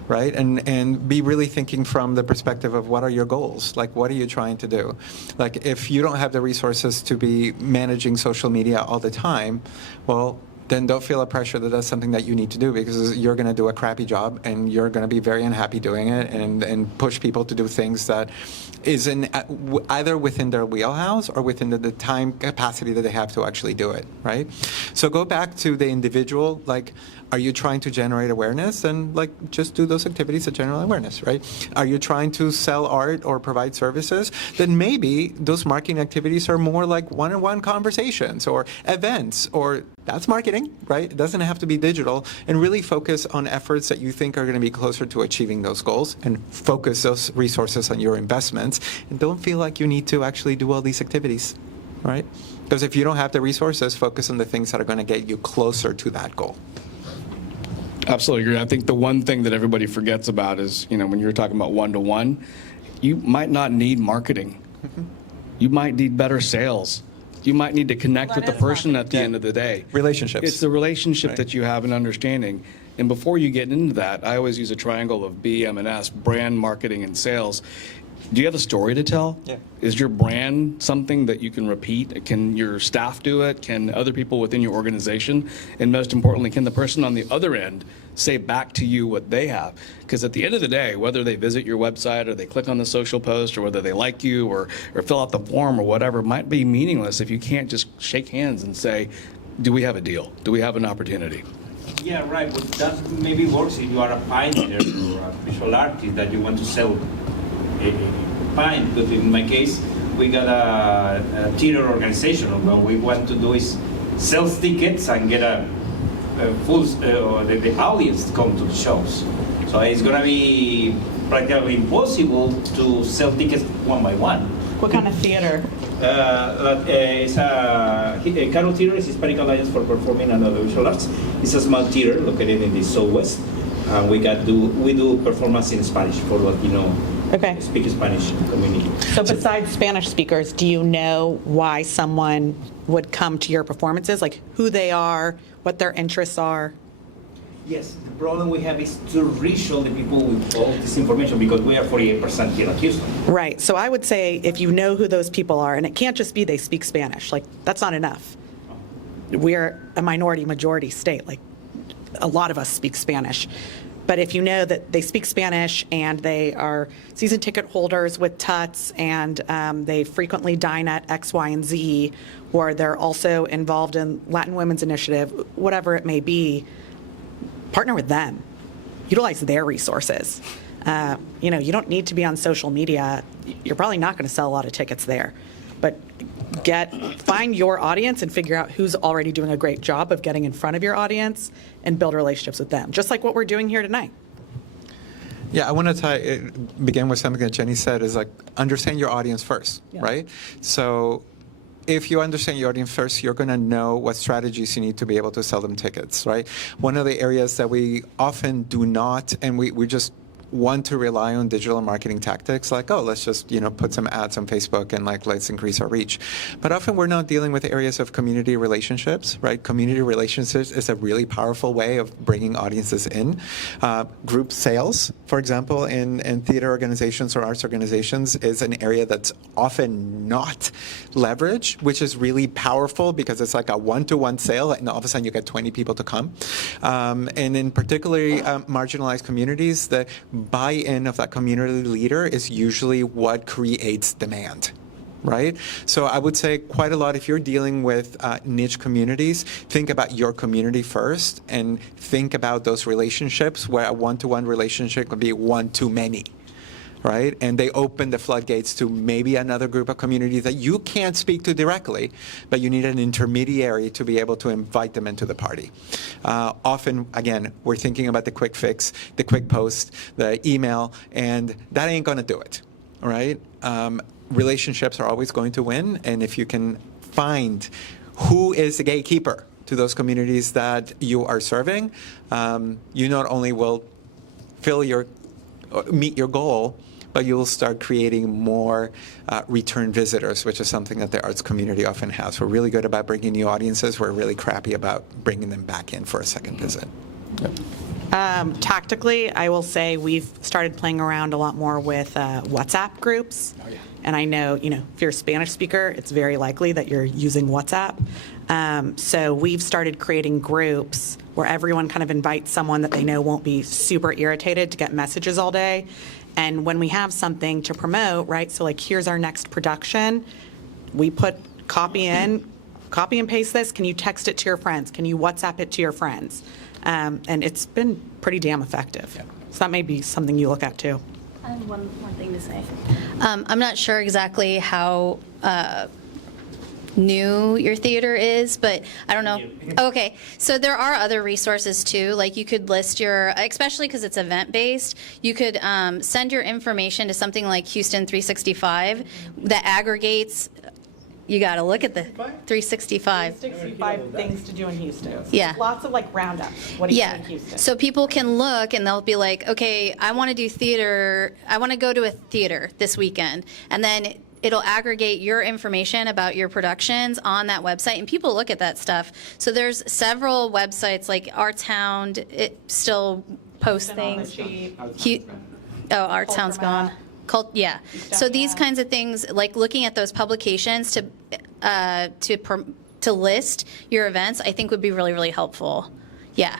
right? And be really thinking from the perspective of what are your goals? What are you trying to do? If you don't have the resources to be managing social media all the time, well, then don't feel a pressure that that's something that you need to do, because you're going to do a crappy job and you're going to be very unhappy doing it, and push people to do things that isn't either within their wheelhouse or within the time capacity that they have to actually do it, right? So go back to the individual, are you trying to generate awareness? And just do those activities that generate awareness, right? Are you trying to sell art or provide services? Then maybe those marketing activities are more like one-on-one conversations or events, or that's marketing, right? It doesn't have to be digital. And really focus on efforts that you think are going to be closer to achieving those goals, and focus those resources on your investments. And don't feel like you need to actually do all these activities, right? Because if you don't have the resources, focus on the things that are going to get you closer to that goal. Absolutely agree. I think the one thing that everybody forgets about is, when you're talking about one-to-one, you might not need marketing. You might need better sales. You might need to connect with the person at the end of the day. Relationships. It's the relationship Right. that you have and understanding. And before you get into that, I always use a triangle of B, M, and S, brand, marketing, and sales. Do you have a story to tell? Yeah. Is your brand something that you can repeat? Can your staff do it? Can other people within your organization? And most importantly, can the person on the other end say back to you what they have? Because at the end of the day, whether they visit your website or they click on the social post or whether they like you or fill out the form or whatever might be meaningless if you can't just shake hands and say, do we have a deal? Do we have an opportunity? Yeah, right. But that maybe works if you are a pioneer or a visual artist that you want to sell a pine. But in my case, we got a theater organization. What we want to do is sell tickets and get a full the audience to come to the shows. So it's gonna be practically impossible to sell tickets one by one. What kind of theater? It's a Carol Theater is Hispanic Alliance for Performing and Audiovisual Arts. It's a small theater located in the Southwest. We do performance in Spanish for Latino speak Spanish community. So besides Spanish speakers, do you know why someone would come to your performances? Like who they are, what their interests are? Yes, the problem we have is to reach all the people with all this information because we are 48% here at Houston. Right. So I would say if you know who those people are, and it can't just be they speak Spanish, like that's not enough. We're a minority majority state, like a lot of us speak Spanish. But if you know that they speak Spanish and they are season ticket holders with TUTS and they frequently dine at X, Y, and Z, or they're also involved in Latin Women's Initiative, whatever it may be, partner with them. Utilize their resources. You don't need to be on social media. You're probably not going to sell a lot of tickets there. But find your audience and figure out who's already doing a great job of getting in front of your audience and build relationships with them, just like what we're doing here tonight. Yeah, I want to begin with something that Jenny said, is like understand your audience first, right? So if you understand your audience first, you're going to know what strategies you need to be able to sell them tickets, right? One of the areas that we often do not, and we just want to rely on digital marketing tactics like, oh, let's just, put some ads on Facebook and let's increase our reach. But often we're not dealing with areas of community relationships, right? Community relationships is a really powerful way of bringing audiences in. Group sales, for example, in theater organizations or arts organizations is an area that's often not leveraged, which is really powerful because it's like a one-to-one sale and all of a sudden you get 20 people to come. And in particularly marginalized communities, the buy-in of that community leader is usually what creates demand, right? So I would say quite a lot, if you're dealing with niche communities, think about your community first and think about those relationships where a one-to-one relationship could be one too many, right? And they open the floodgates to maybe another group of communities that you can't speak to directly, but you need an intermediary to be able to invite them into the party. Often, again, we're thinking about the quick fix, the quick post, the email, and that ain't going to do it, right? Relationships are always going to win, and if you can find who is the gatekeeper to those communities that you are serving, you not only will meet your goal, but you'll start creating more return visitors, which is something that the arts community often has. We're really good about bringing new audiences. We're really crappy about bringing them back in for a second visit. Yep. Tactically, I will say we've started playing around a lot more with WhatsApp groups. Oh, yeah. And I know, if you're a Spanish speaker, it's very likely that you're using WhatsApp. So we've started creating groups where everyone kind of invites someone that they know won't be super irritated to get messages all day. And when we have something to promote, right, so here's our next production, we put copy and paste this. Can you text it to your friends? Can you WhatsApp it to your friends? And it's been pretty damn effective. Yeah. So that may be something you look at too. I have one more thing to say. I'm not sure exactly how new your theater is, but I don't know. Okay, so there are other resources too. Like you could list especially because it's event-based, you could send your information to something like Houston 365 that aggregates. You got to look at the 365. 365 things to do in Houston. So Yeah. Lots of roundups. What do you do in Houston? So people can look and they'll be like, okay, I want to do theater. I want to go to a theater this weekend. And then it'll aggregate your information about your productions on that website. And people look at that stuff. So there's several websites like Artsound. It still posts things. Artsound's gone. Yeah. So these kinds of things, like looking at those publications to list your events, I think would be really, really helpful. Yeah.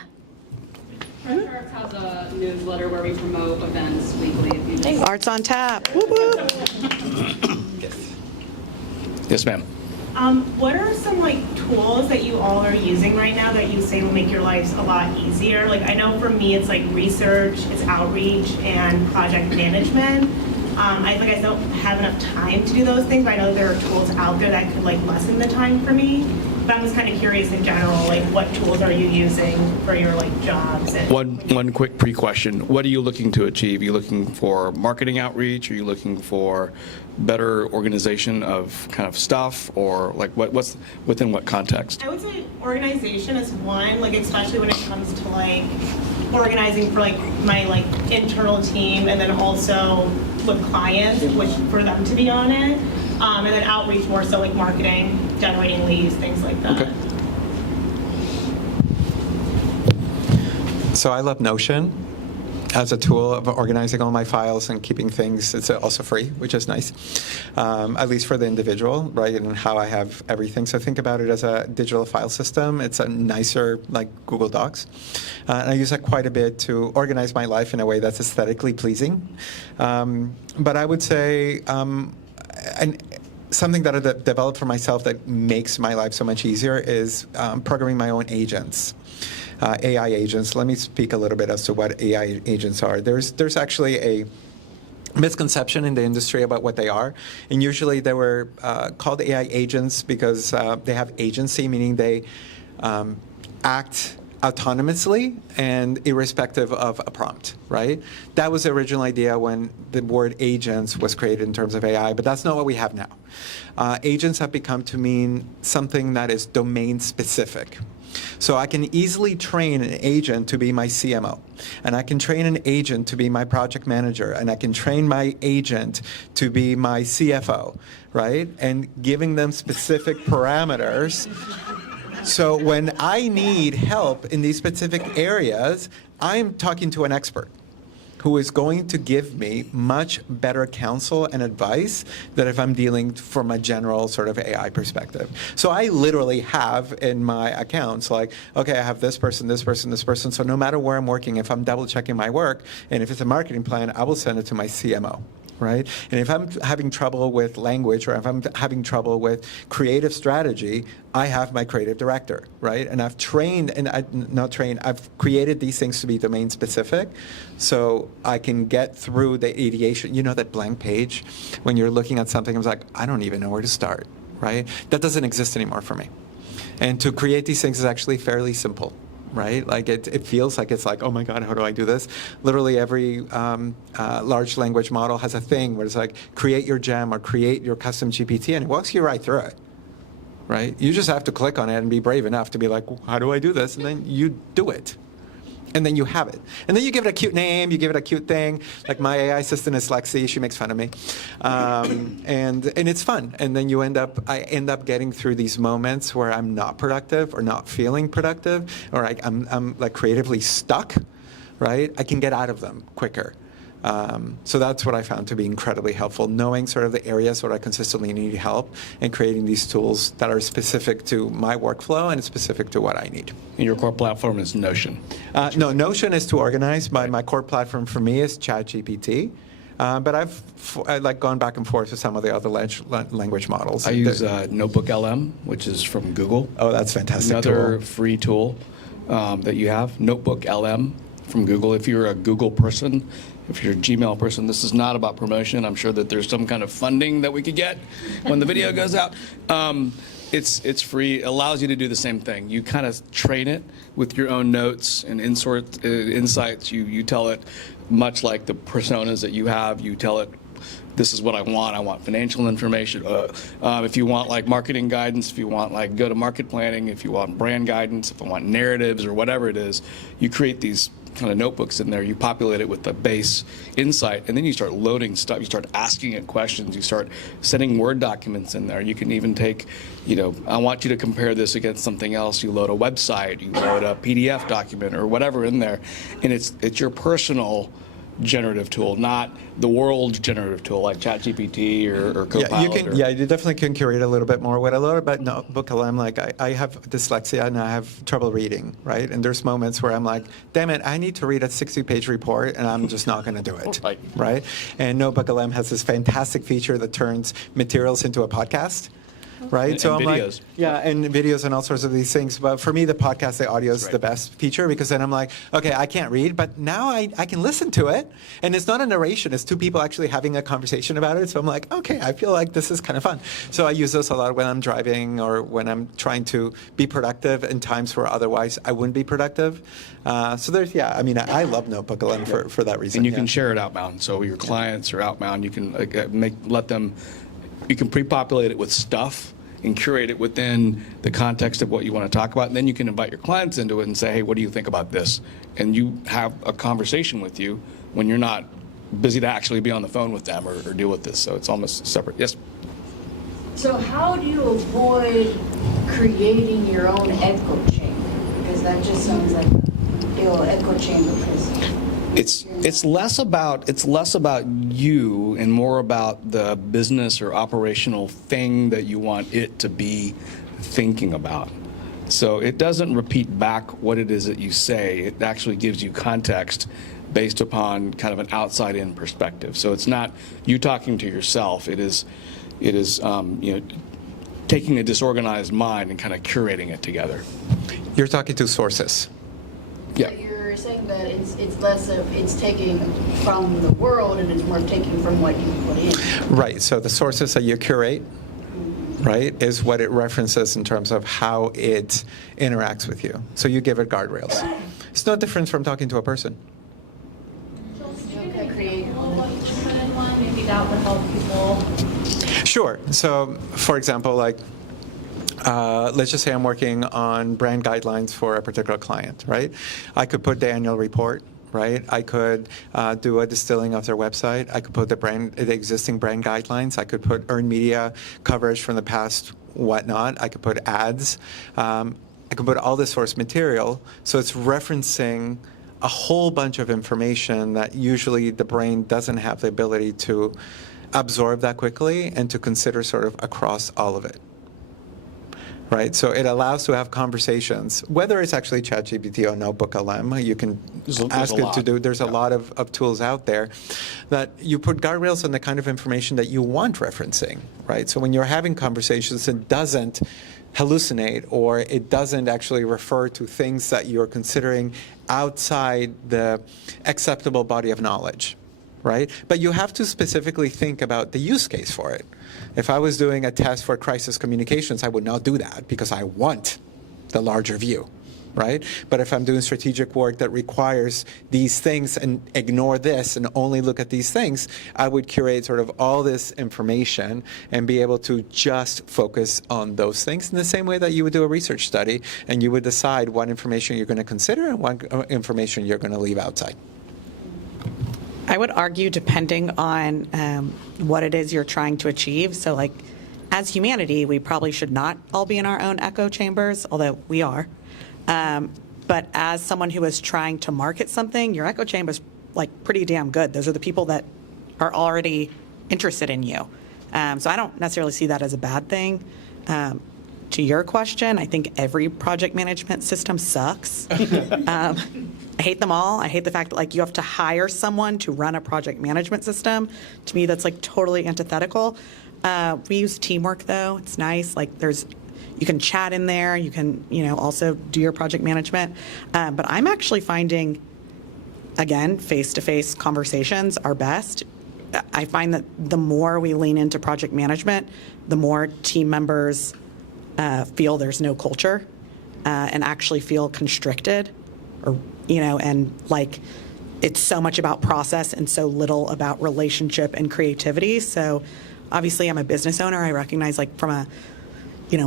Fresh Arts has a newsletter where we promote events weekly. If you just Arts on Tap. Whoop, whoop. Yes, ma'am. What are some tools that you all are using right now that you say will make your lives a lot easier? I know for me it's research, it's outreach, and project management. I don't have enough time to do those things, but I know there are tools out there that could lessen the time for me. but I'm just kind of curious in general, like what tools are you using for your like jobs? And One quick pre-question. What are you looking to achieve? Are you looking for marketing outreach? Are you looking for better organization of kind of stuff, or like what's within what context? I would say organization is one, like especially when it comes to like organizing for like my like internal team, and then also with clients, which for them to be on it, and then outreach more so like marketing, generating leads, things like that. Okay. So I love Notion as a tool of organizing all my files and keeping things. It's also free, which is nice, at least for the individual, right, and how I have everything. So think about it as a digital file system. It's a nicer, like Google Docs. And I use that quite a bit to organize my life in a way that's aesthetically pleasing. But I would say, and something that I developed for myself that makes my life so much easier is programming my own agents. AI agents. Let me speak a little bit as to what AI agents are. There's actually a misconception in the industry about what they are, and usually they were called AI agents because they have agency, meaning they act autonomously and irrespective of a prompt, right? That was the original idea when the word agents was created in terms of AI, but that's not what we have now. Agents have become to mean something that is domain specific. So I can easily train an agent to be my CMO, and I can train an agent to be my project manager, and I can train my agent to be my CFO, right? And giving them specific parameters. So when I need help in these specific areas, I'm talking to an expert who is going to give me much better counsel and advice than if I'm dealing from a general sort of AI perspective. So I literally have in my accounts like, okay, I have this person, this person, this person. So no matter where I'm working, if I'm double checking my work, and if it's a marketing plan, I will send it to my CMO. Right? And if I'm having trouble with language, or if I'm having trouble with creative strategy, I have my creative director, right? And I've trained, and I've created these things to be domain specific, so I can get through the ideation. You know, that blank page when you're looking at something, I was like, I don't even know where to start, right? That doesn't exist anymore for me. And to create these things is actually fairly simple. Right? Like it feels like it's like, oh my God, how do I do this? Literally every large language model has a thing where it's like, create your gem or create your custom GPT, and it walks you right through it. Right? You just have to click on it and be brave enough to be like, how do I do this? And then you do it. And then you have it. And then you give it a cute name, you give it a cute thing. Like my AI assistant is Lexi, she makes fun of me. And it's fun. And then I end up getting through these moments where I'm not productive or not feeling productive, or I'm like creatively stuck, right? I can get out of them quicker. So that's what I found to be incredibly helpful, knowing sort of the areas where I consistently need help and creating these tools that are specific to my workflow and specific to what I need. And your core platform is Notion? No, Notion is to organize. My core platform for me is ChatGPT. But I've like gone back and forth with some of the other language models. I use Notebook LM, which is from Google. Oh, that's fantastic. Another tool. free tool that you have, Notebook LM from Google. If you're a Google person, if you're a Gmail person, this is not about promotion. I'm sure that there's some kind of funding that we could get when the video goes out. It's free. It allows you to do the same thing. You kind of train it with your own notes and insights. You tell it, much like the personas that you have, you tell it, this is what I want. I want financial information. If you want like marketing guidance, if you want like go-to-market planning, if you want brand guidance, if I want narratives or whatever it is, you create these kind of notebooks in there. You populate it with the base insight, and then you start loading stuff. You start asking it questions. You start setting Word documents in there. You can even take, I want you to compare this against something else. You load a website, you load a PDF document or whatever in there, and it's your personal generative tool, not the world's generative tool like ChatGPT or Copilot. You definitely can curate a little bit more. What I love about Notebook LM, like I have dyslexia and I have trouble reading, right? And there's moments where I'm like, damn it, I need to read a 60-page report and I'm just not going to do it, right? And Notebook LM has this fantastic feature that turns materials into a podcast. right? And I'm like, videos. yeah, and videos and all sorts of these things. But for me, the podcast, the audio is the best feature, because then I'm like, okay, I can't read, but now I can listen to it. And it's not a narration, it's two people actually having a conversation about it. So I'm like, okay, I feel like this is kind of fun. So I use those a lot when I'm driving or when I'm trying to be productive in times where otherwise I wouldn't be productive. So there's, I mean, I love Notebook LM for that reason. And you can share it outbound. So your clients are outbound. You can you can pre-populate it with stuff and curate it within the context of what you want to talk about. And then you can invite your clients into it and say, hey, what do you think about this? And you have a conversation with you when you're not busy to actually be on the phone with them or deal with this. So it's almost separate. Yes? So how do you avoid creating your own echo chamber? Because that just sounds like a echo chamber prison. It's less about you and more about the business or operational thing that you want it to be thinking about. So it doesn't repeat back what it is that you say. It actually gives you context based upon kind of an outside-in perspective. So it's not you talking to yourself. It is taking a disorganized mind and kind of curating it together. You're talking to sources. Yeah. But you're saying that it's less of it's taking from the world and it's more taking from what you put in. Right. So the sources that you curate, right, is what it references in terms of how it interacts with you. So you give it guardrails. It's no different from talking to a person. Maybe that would help people. Sure. So, for example, like, let's just say I'm working on brand guidelines for a particular client, right? I could put the annual report, right? I could do a distilling of their website. I could put the existing brand guidelines. I could put earned media coverage from the past, whatnot. I could put ads. I could put all this source material. So it's referencing a whole bunch of information that usually the brain doesn't have the ability to absorb that quickly and to consider sort of across all of it. Right, so it allows to have conversations, whether it's actually ChatGPT or Notebook LM, you can ask it to do. There's a lot of tools out there that you put guardrails on the kind of information that you want referencing, right? So when you're having conversations, it doesn't hallucinate or it doesn't actually refer to things that you're considering outside the acceptable body of knowledge, right? But you have to specifically think about the use case for it. If I was doing a test for crisis communications, I would not do that because I want the larger view, right? But if I'm doing strategic work that requires these things and ignore this and only look at these things, I would curate sort of all this information and be able to just focus on those things in the same way that you would do a research study and you would decide what information you're going to consider and what information you're going to leave outside. I would argue, depending on what it is you're trying to achieve. So, like, as humanity, we probably should not all be in our own echo chambers, although we are. But as someone who is trying to market something, your echo chamber is, like, pretty damn good. Those are the people that are already interested in you. So I don't necessarily see that as a bad thing. To your question, I think every project management system sucks. I hate them all. I hate the fact that, like, you have to hire someone to run a project management system. To me, that's, like, totally antithetical. We use Teamwork, though. It's nice. Like, you can chat in there. You can, also do your project management. But I'm actually finding, again, face-to-face conversations are best. I find that the more we lean into project management, the more team members feel there's no culture and actually feel constricted, or and like it's so much about process and so little about relationship and creativity. So obviously I'm a business owner. I recognize, like, from a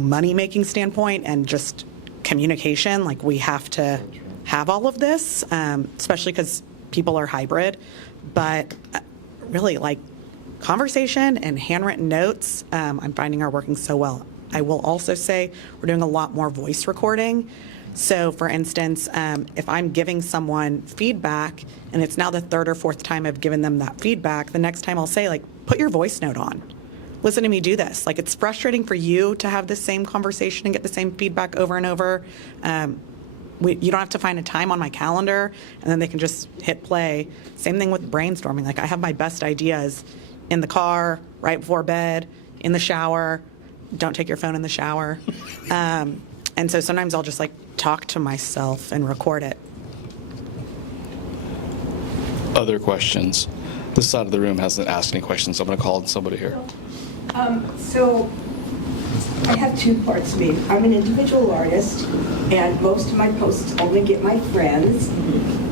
money making standpoint and just communication, like, we have to have all of this, especially because people are hybrid. But really, like, conversation and handwritten notes, I'm finding are working so well. I will also say we're doing a lot more voice recording. So, for instance, if I'm giving someone feedback and it's now the third or fourth time I've given them that feedback, the next time I'll say, like, put your voice note on. Listen to me do this. Like, it's frustrating for you to have the same conversation and get the same feedback over and over. You don't have to find a time on my calendar, and then they can just hit play. Same thing with brainstorming. Like, I have my best ideas in the car, right before bed, in the shower. don't take your phone in the shower. And so sometimes I'll just like talk to myself and record it. Other questions? This side of the room hasn't asked any questions, so I'm going to call on somebody here. So I have two parts to me. I'm an individual artist, and most of my posts only get my friends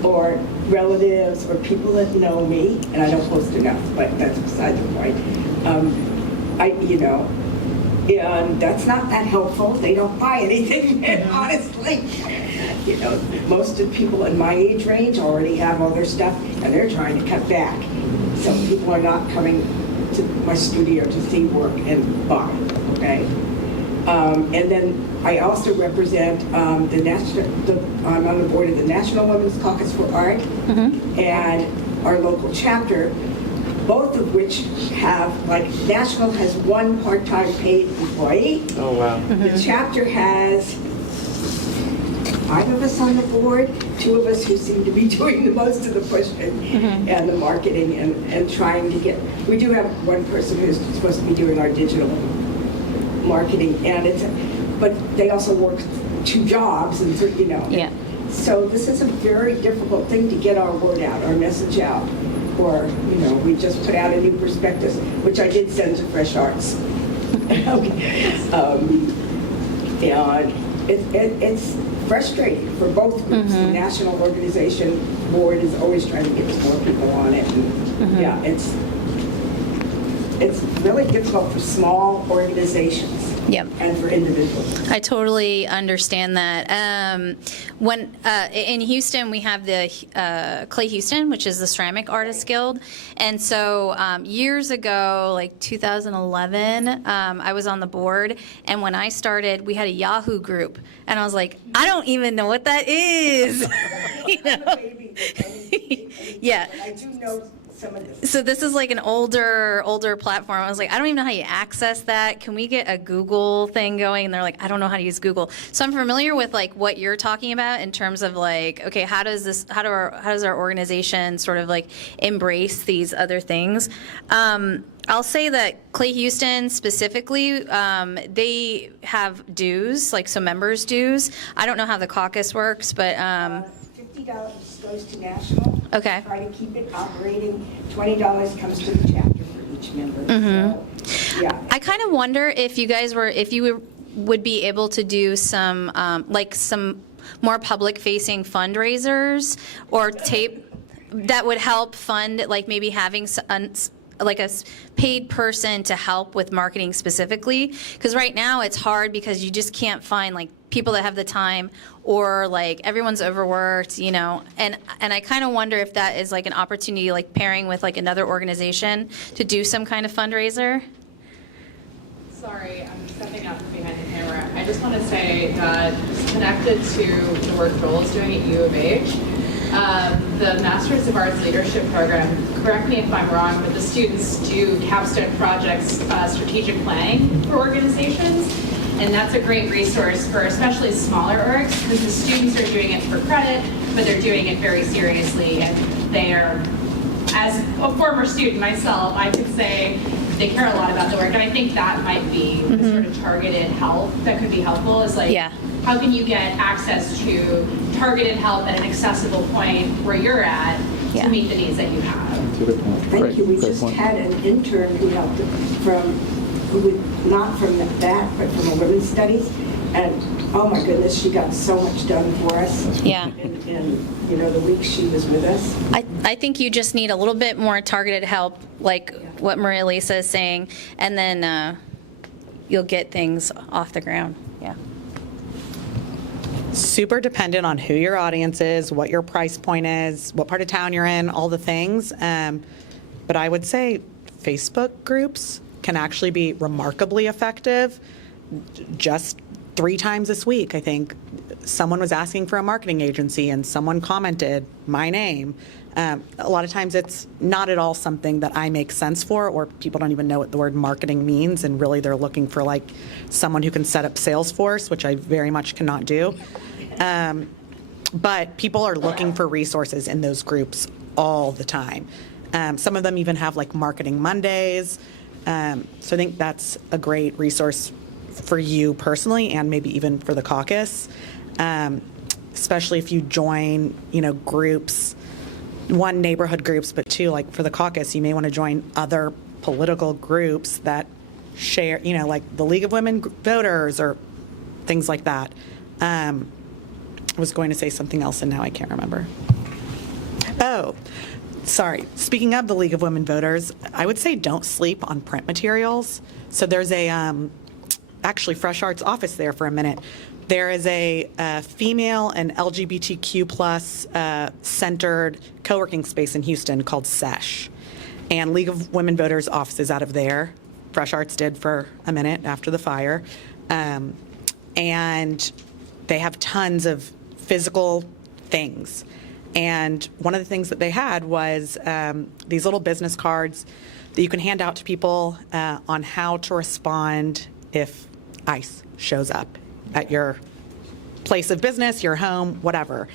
or relatives or people that know me, and I don't post enough, but that's beside the point. And that's not that helpful. They don't buy anything, honestly. Most of the people in my age range already have all their stuff, and they're trying to cut back. So people are not coming to my studio to see work and buy, okay? And then I also represent I'm on the board of the National Women's Caucus for Art and our local chapter, both of which have, National has one part-time paid employee. Oh, wow. The chapter has 5 of us on the board, 2 of us who seem to be doing the most of the pushing and the marketing and trying to get, we do have one person who's supposed to be doing our digital marketing, but they also work 2 jobs, and Yeah. So this is a very difficult thing to get our word out, our message out. Or, we just put out a new prospectus, which I did send to Fresh Arts. And it's frustrating for both groups. The national organization board is always trying to get more people on it. And yeah, it's really difficult for small organizations. Yep. And for individuals. I totally understand that. When in Houston, we have the Clay Houston, which is the Ceramic Artists Guild. And so years ago, like 2011, I was on the board. And when I started, we had a Yahoo group. And I was like, I don't even know what that is. Yeah. I do know some of this. So this is like an older platform. I was like, I don't even know how you access that. Can we get a Google thing going? And they're like, I don't know how to use Google. So I'm familiar with like what you're talking about in terms of like, okay, how does our organization sort of like embrace these other things? I'll say that Clay Houston specifically, they have dues, like so members dues. I don't know how the caucus works, but $50 goes to national. Okay. Try to keep it operating. $20 comes to the chapter for each member. So, yeah. I kind of wonder if you would be able to do some some more public-facing fundraisers or tape that would help fund, like maybe having like a paid person to help with marketing specifically, because right now it's hard because you just can't find like people that have the time, or like everyone's overworked, and I kind of wonder if that is like an opportunity, like pairing with like another organization to do some kind of fundraiser. Sorry, I'm stepping up behind the camera. I just want to say that connected to the work Joel is doing at U of H, the Masters of Arts Leadership Program, correct me if I'm wrong, but the students do capstone projects, strategic planning for organizations, and that's a great resource for especially smaller orgs, because the students are doing it for credit, but they're doing it very seriously, and they are, as a former student myself, I could say they care a lot about the work, and I think that might be the sort of targeted help that could be helpful, is like, how can you get access to targeted help at an accessible point where you're at to meet the needs that you have? Thank you. We just had an intern who helped not from that, but from a women's studies. And oh my goodness, she got so much done for us. Yeah. In the week she was with us. I think you just need a little bit more targeted help, like what Maria Lisa is saying, and then you'll get things off the ground. Yeah. Super dependent on who your audience is, what your price point is, what part of town you're in, all the things. But I would say Facebook groups can actually be remarkably effective. Just 3 times this week, I think, someone was asking for a marketing agency and someone commented my name. A lot of times it's not at all something that I make sense for, or people don't even know what the word marketing means, and really they're looking for like someone who can set up Salesforce, which I very much cannot do. But people are looking for resources in those groups all the time. Some of them even have like Marketing Mondays. So I think that's a great resource for you personally and maybe even for the caucus, especially if you join, groups, one, neighborhood groups, but two, like for the caucus, you may want to join other political groups that share, like the League of Women Voters or things like that. I was going to say something else and now I can't remember. Oh, sorry. Speaking of the League of Women Voters, I would say don't sleep on print materials. So there's actually Fresh Arts office there for a minute. There is a female and LGBTQ plus centered co-working space in Houston called SESH. And League of Women Voters office is out of there. Fresh Arts did for a minute after the fire. And they have tons of physical things. And one of the things that they had was these little business cards that you can hand out to people on how to respond if ICE shows up at your place of business, your home, whatever.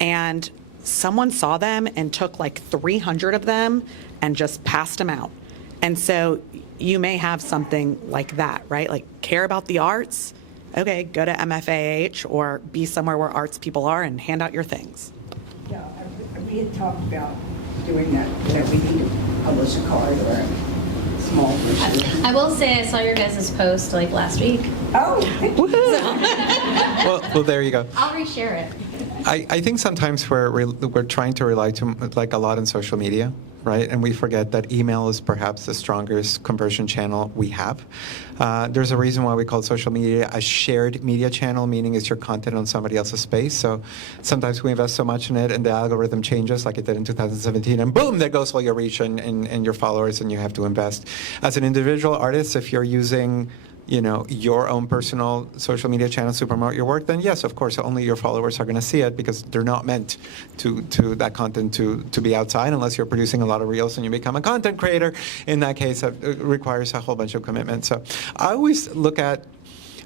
And someone saw them and took like 300 of them and just passed them out. And so you may have something like that, right? Like care about the arts? Okay, go to MFAH or be somewhere where arts people are and hand out your things. Yeah, we had talked about doing that we need to publish a card or a small version. I will say I saw your guys' post like last week. Oh, Well, there you go. I'll reshare it. I think sometimes we're trying to rely a lot on social media, right? And we forget that email is perhaps the strongest conversion channel we have. There's a reason why we call social media a shared media channel, meaning it's your content on somebody else's space. So sometimes we invest so much in it and the algorithm changes like it did in 2017 and boom, there goes all your reach and your followers and you have to invest. As an individual artist, if you're using your own personal social media channels to promote your work, then yes, of course, only your followers are going to see it because they're not meant to that content to be outside unless you're producing a lot of reels and you become a content creator. In that case, it requires a whole bunch of commitment. So I always look at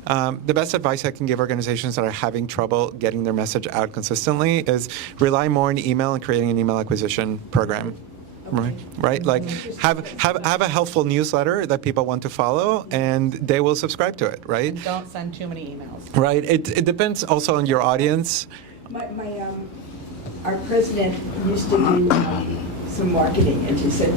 the best advice I can give organizations that are having trouble getting their message out consistently is rely more on email and creating an email acquisition program. Right. Like have a helpful newsletter that people want to follow, and they will subscribe to it. Right. And don't send too many emails. Right. It depends also on your audience. Our president used to do some marketing, and she said,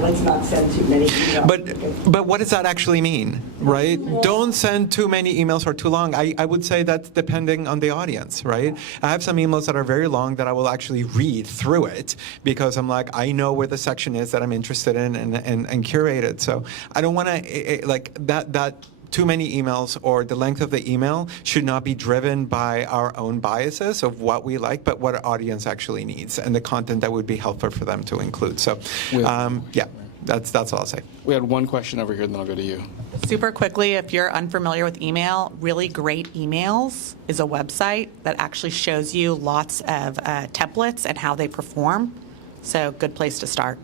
let's not send too many emails. But what does that actually mean, right? Don't send too many emails or too long. I would say that's depending on the audience, right? I have some emails that are very long that I will actually read through it because I'm like, I know where the section is that I'm interested in and curate it. So I don't want to, like, that too many emails or the length of the email should not be driven by our own biases of what we like, but what our audience actually needs and the content that would be helpful for them to include. So, yeah, that's all I'll say. We had one question over here, and then I'll go to you. Super quickly, if you're unfamiliar with email, Really Great Emails is a website that actually shows you lots of templates and how they perform. So good place to start.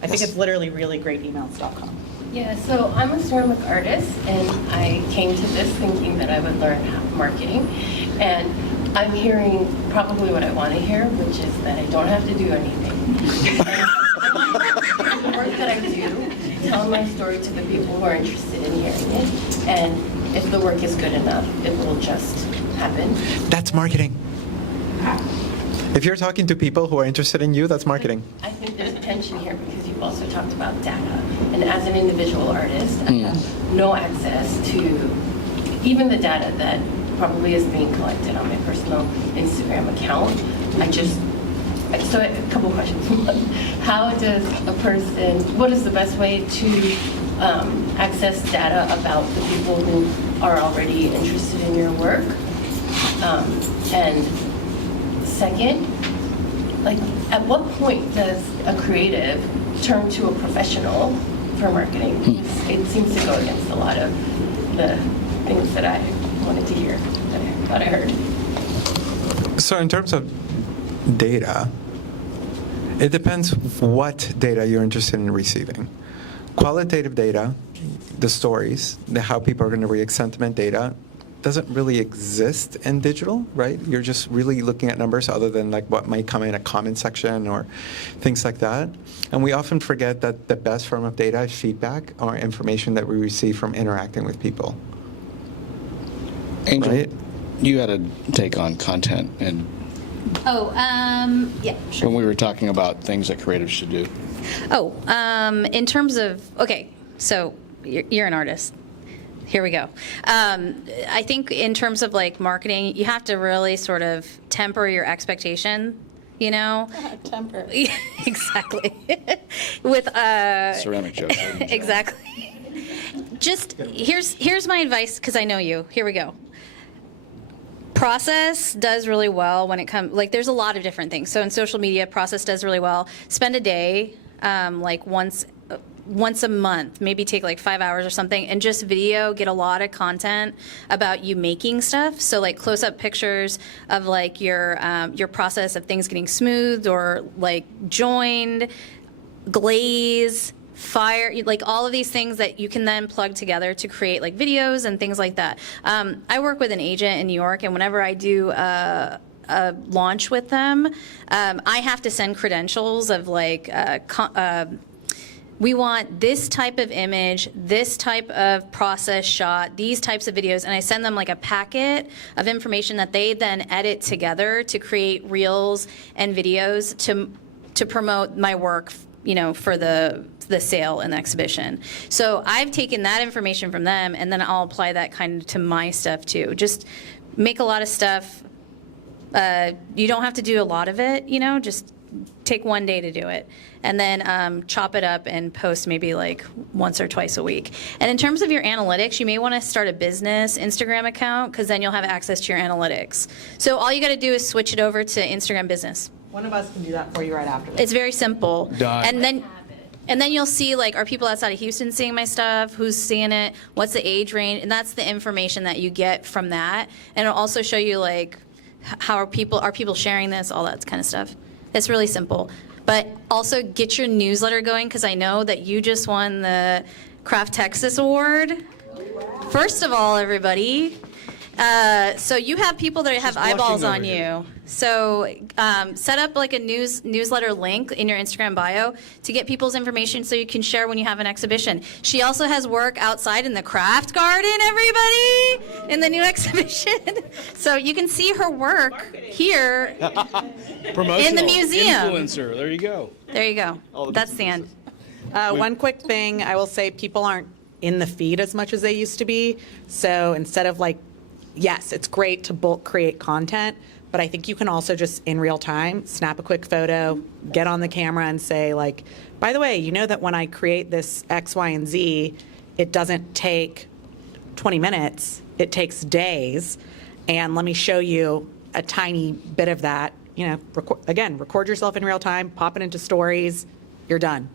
I think it's literally reallyGreatEmails.com. Yeah, so I'm a ceramic artist, and I came to this thinking that I would learn marketing, and I'm hearing probably what I want to hear, which is that I don't have to do anything. The work that I do, tell my story to the people who are interested in hearing it, and if the work is good enough, it will just happen. That's marketing. If you're talking to people who are interested in you, that's marketing. I think there's a tension here because you've also talked about data. And as an individual artist, I have no access to even the data that probably is being collected on my personal Instagram account. So a couple questions. How does a person, what is the best way to access data about the people who are already interested in your work? And second, like, at what point does a creative turn to a professional for marketing? It seems to go against a lot of the things that I wanted to hear, that I heard. So in terms of data, it depends what data you're interested in receiving. Qualitative data, the stories, how people are going to react, sentiment data, doesn't really exist in digital, right? You're just really looking at numbers other than like what might come in a comment section or things like that. And we often forget that the best form of data is feedback or information that we receive from interacting with people. Angel, right? you had a take on content and Yeah, sure. when we were talking about things that creatives should do. In terms of, okay, so you're an artist. Here we go. I think in terms of like marketing, you have to really sort of temper your expectation, you know? Temper. Exactly. With Ceramic jokes. exactly. Just here's my advice because I know you. Here we go. Process does really well when it comes, like there's a lot of different things. So in social media, process does really well. Spend a day, like once a month, maybe take like 5 hours or something, and just video, get a lot of content about you making stuff. So like close-up pictures of like your process of things getting smoothed or like joined, glaze, fire, like all of these things that you can then plug together to create like videos and things like that. I work with an agent in New York, and whenever I do a launch with them, I have to send credentials of like we want this type of image, this type of process shot, these types of videos, and I send them like a packet of information that they then edit together to create reels and videos to promote my work, you know, for the sale and the exhibition. So I've taken that information from them, and then I'll apply that kind of to my stuff too. Just make a lot of stuff. You don't have to do a lot of it, you know, just take one day to do it, and then chop it up and post maybe like once or twice a week. And in terms of your analytics, you may want to start a business Instagram account, because then you'll have access to your analytics. So all you got to do is switch it over to Instagram business. One of us can do that for you right after this. It's very simple. Done. And then you'll see, like, are people outside of Houston seeing my stuff? Who's seeing it? What's the age range? And that's the information that you get from that. And it'll also show you, like, how are people sharing this, all that kind of stuff. It's really simple. But also get your newsletter going, because I know that you just won the Craft Texas Award. First of all, everybody. So you have people that have eyeballs on you. So set up like a newsletter link in your Instagram bio to get people's information so you can share when you have an exhibition. She also has work outside in the craft garden, everybody, in the new exhibition. So you can see her work here in the museum. Influencer, there you go. There you go. That's the end. One quick thing, I will say people aren't in the feed as much as they used to be. So instead of like, yes, it's great to bulk create content, but I think you can also just in real time snap a quick photo, get on the camera and say like, by the way, you know that when I create this X, Y, and Z, it doesn't take 20 minutes, it takes days. And let me show you a tiny bit of that. You know, record yourself in real time, pop it into stories, you're done.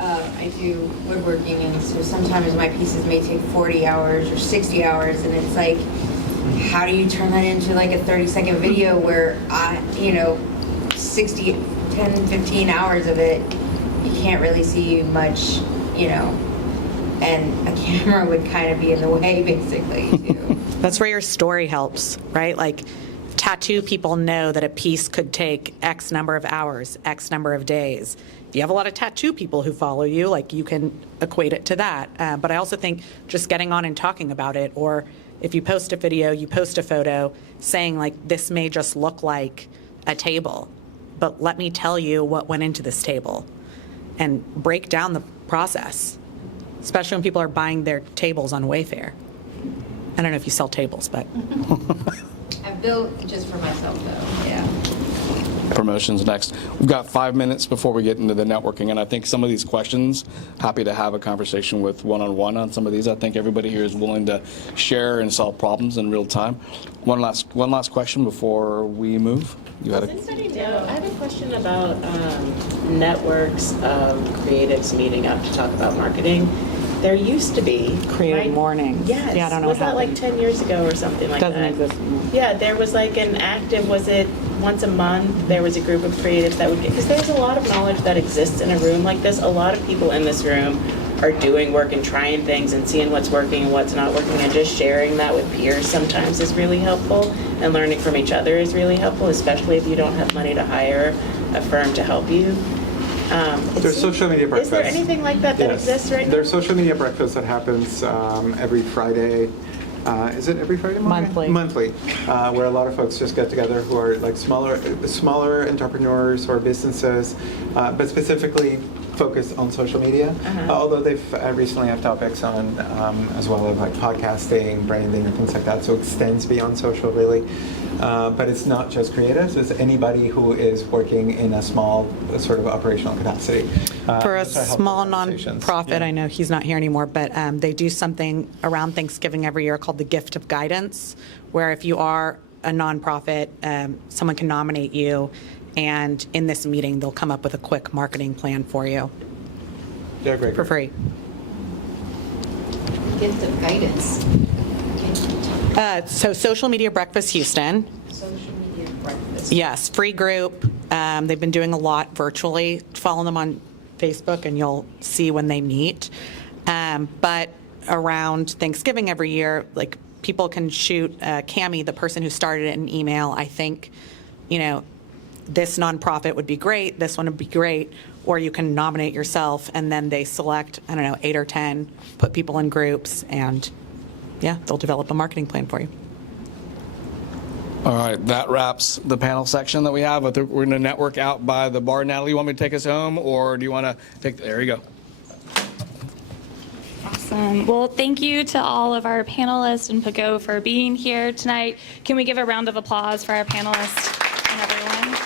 I do woodworking, and so sometimes my pieces may take 40 hours or 60 hours, and it's like, how do you turn that into like a 30-second video where 10, 15 hours of it, you can't really see much, and a camera would kind of be in the way, basically, too. That's where your story helps, right? Like, tattoo people know that a piece could take X number of hours, X number of days. If you have a lot of tattoo people who follow you, like, you can equate it to that. But I also think just getting on and talking about it, or if you post a video, you post a photo saying, like, this may just look like a table, but let me tell you what went into this table, and break down the process, especially when people are buying their tables on Wayfair. I don't know if you sell tables, but... I've built just for myself, though, yeah. Promotions next. We've got 5 minutes before we get into the networking, and I think some of these questions, happy to have a conversation with one-on-one on some of these. I think everybody here is willing to share and solve problems in real time. One last question before we move. You had Since sitting down, I have a question about networks of creatives meeting up to talk about marketing. There used to be Creative mornings. Yes. Yeah, I don't know was what that like happened. 10 years ago or something like Doesn't that? exist anymore. Yeah, there was like an active, was it once a month, there was a group of creatives that would get, because there's a lot of knowledge that exists in a room like this. A lot of people in this room are doing work and trying things and seeing what's working and what's not working, and just sharing that with peers sometimes is really helpful, and learning from each other is really helpful, especially if you don't have money to hire a firm to help you. There's social media breakfast. Is there anything like that that exists right now? There's social media breakfast that happens every Friday. Is it every Friday morning? Monthly, where a lot of folks just get together who are like smaller entrepreneurs or businesses, but specifically focused on social media. Although they've recently have topics on as well as like podcasting, branding, and things like that. So it extends beyond social really. But it's not just creatives, it's anybody who is working in a small sort of operational capacity. For a Those are helpful small conversations. nonprofit, I know he's not here anymore, but they do something around Thanksgiving every year called the Gift of Guidance, where if you are a nonprofit, someone can nominate you, and in this meeting, they'll come up with a quick marketing plan for you Yeah, great. for free. Gift of guidance. So Social Media Breakfast Houston. Social media breakfast. Yes, free group. They've been doing a lot virtually. Follow them on Facebook and you'll see when they meet. But around Thanksgiving every year, like people can shoot Cami, the person who started it, an email. I think, this nonprofit would be great, this one would be great, or you can nominate yourself, and then they select, 8 or 10, put people in groups, and they'll develop a marketing plan for you. All right, that wraps the panel section that we have. We're going to network out by the bar. Natalie, you want me to take us home, or do you want to take? There you go. Awesome. Well, thank you to all of our panelists and Pagogh for being here tonight. Can we give a round of applause for our panelists and everyone?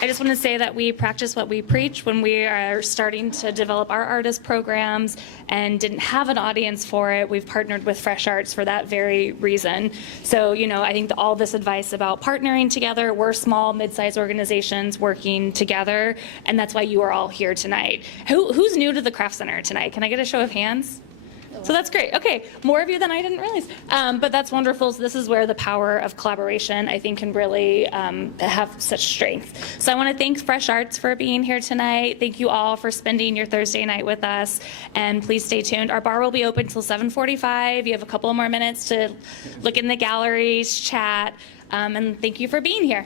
I just want to say that we practice what we preach when we are starting to develop our artist programs and didn't have an audience for it. We've partnered with Fresh Arts for that very reason. So, I think all this advice about partnering together, we're small, mid-sized organizations working together, and that's why you are all here tonight. Who's new to the Craft Center tonight? Can I get a show of hands? So that's great. Okay, more of you than I didn't realize. But that's wonderful. So this is where the power of collaboration, I think, can really have such strength. So I want to thank Fresh Arts for being here tonight. Thank you all for spending your Thursday night with us. And please stay tuned. Our bar will be open until 7:45. You have a couple more minutes to look in the galleries, chat, and thank you for being here.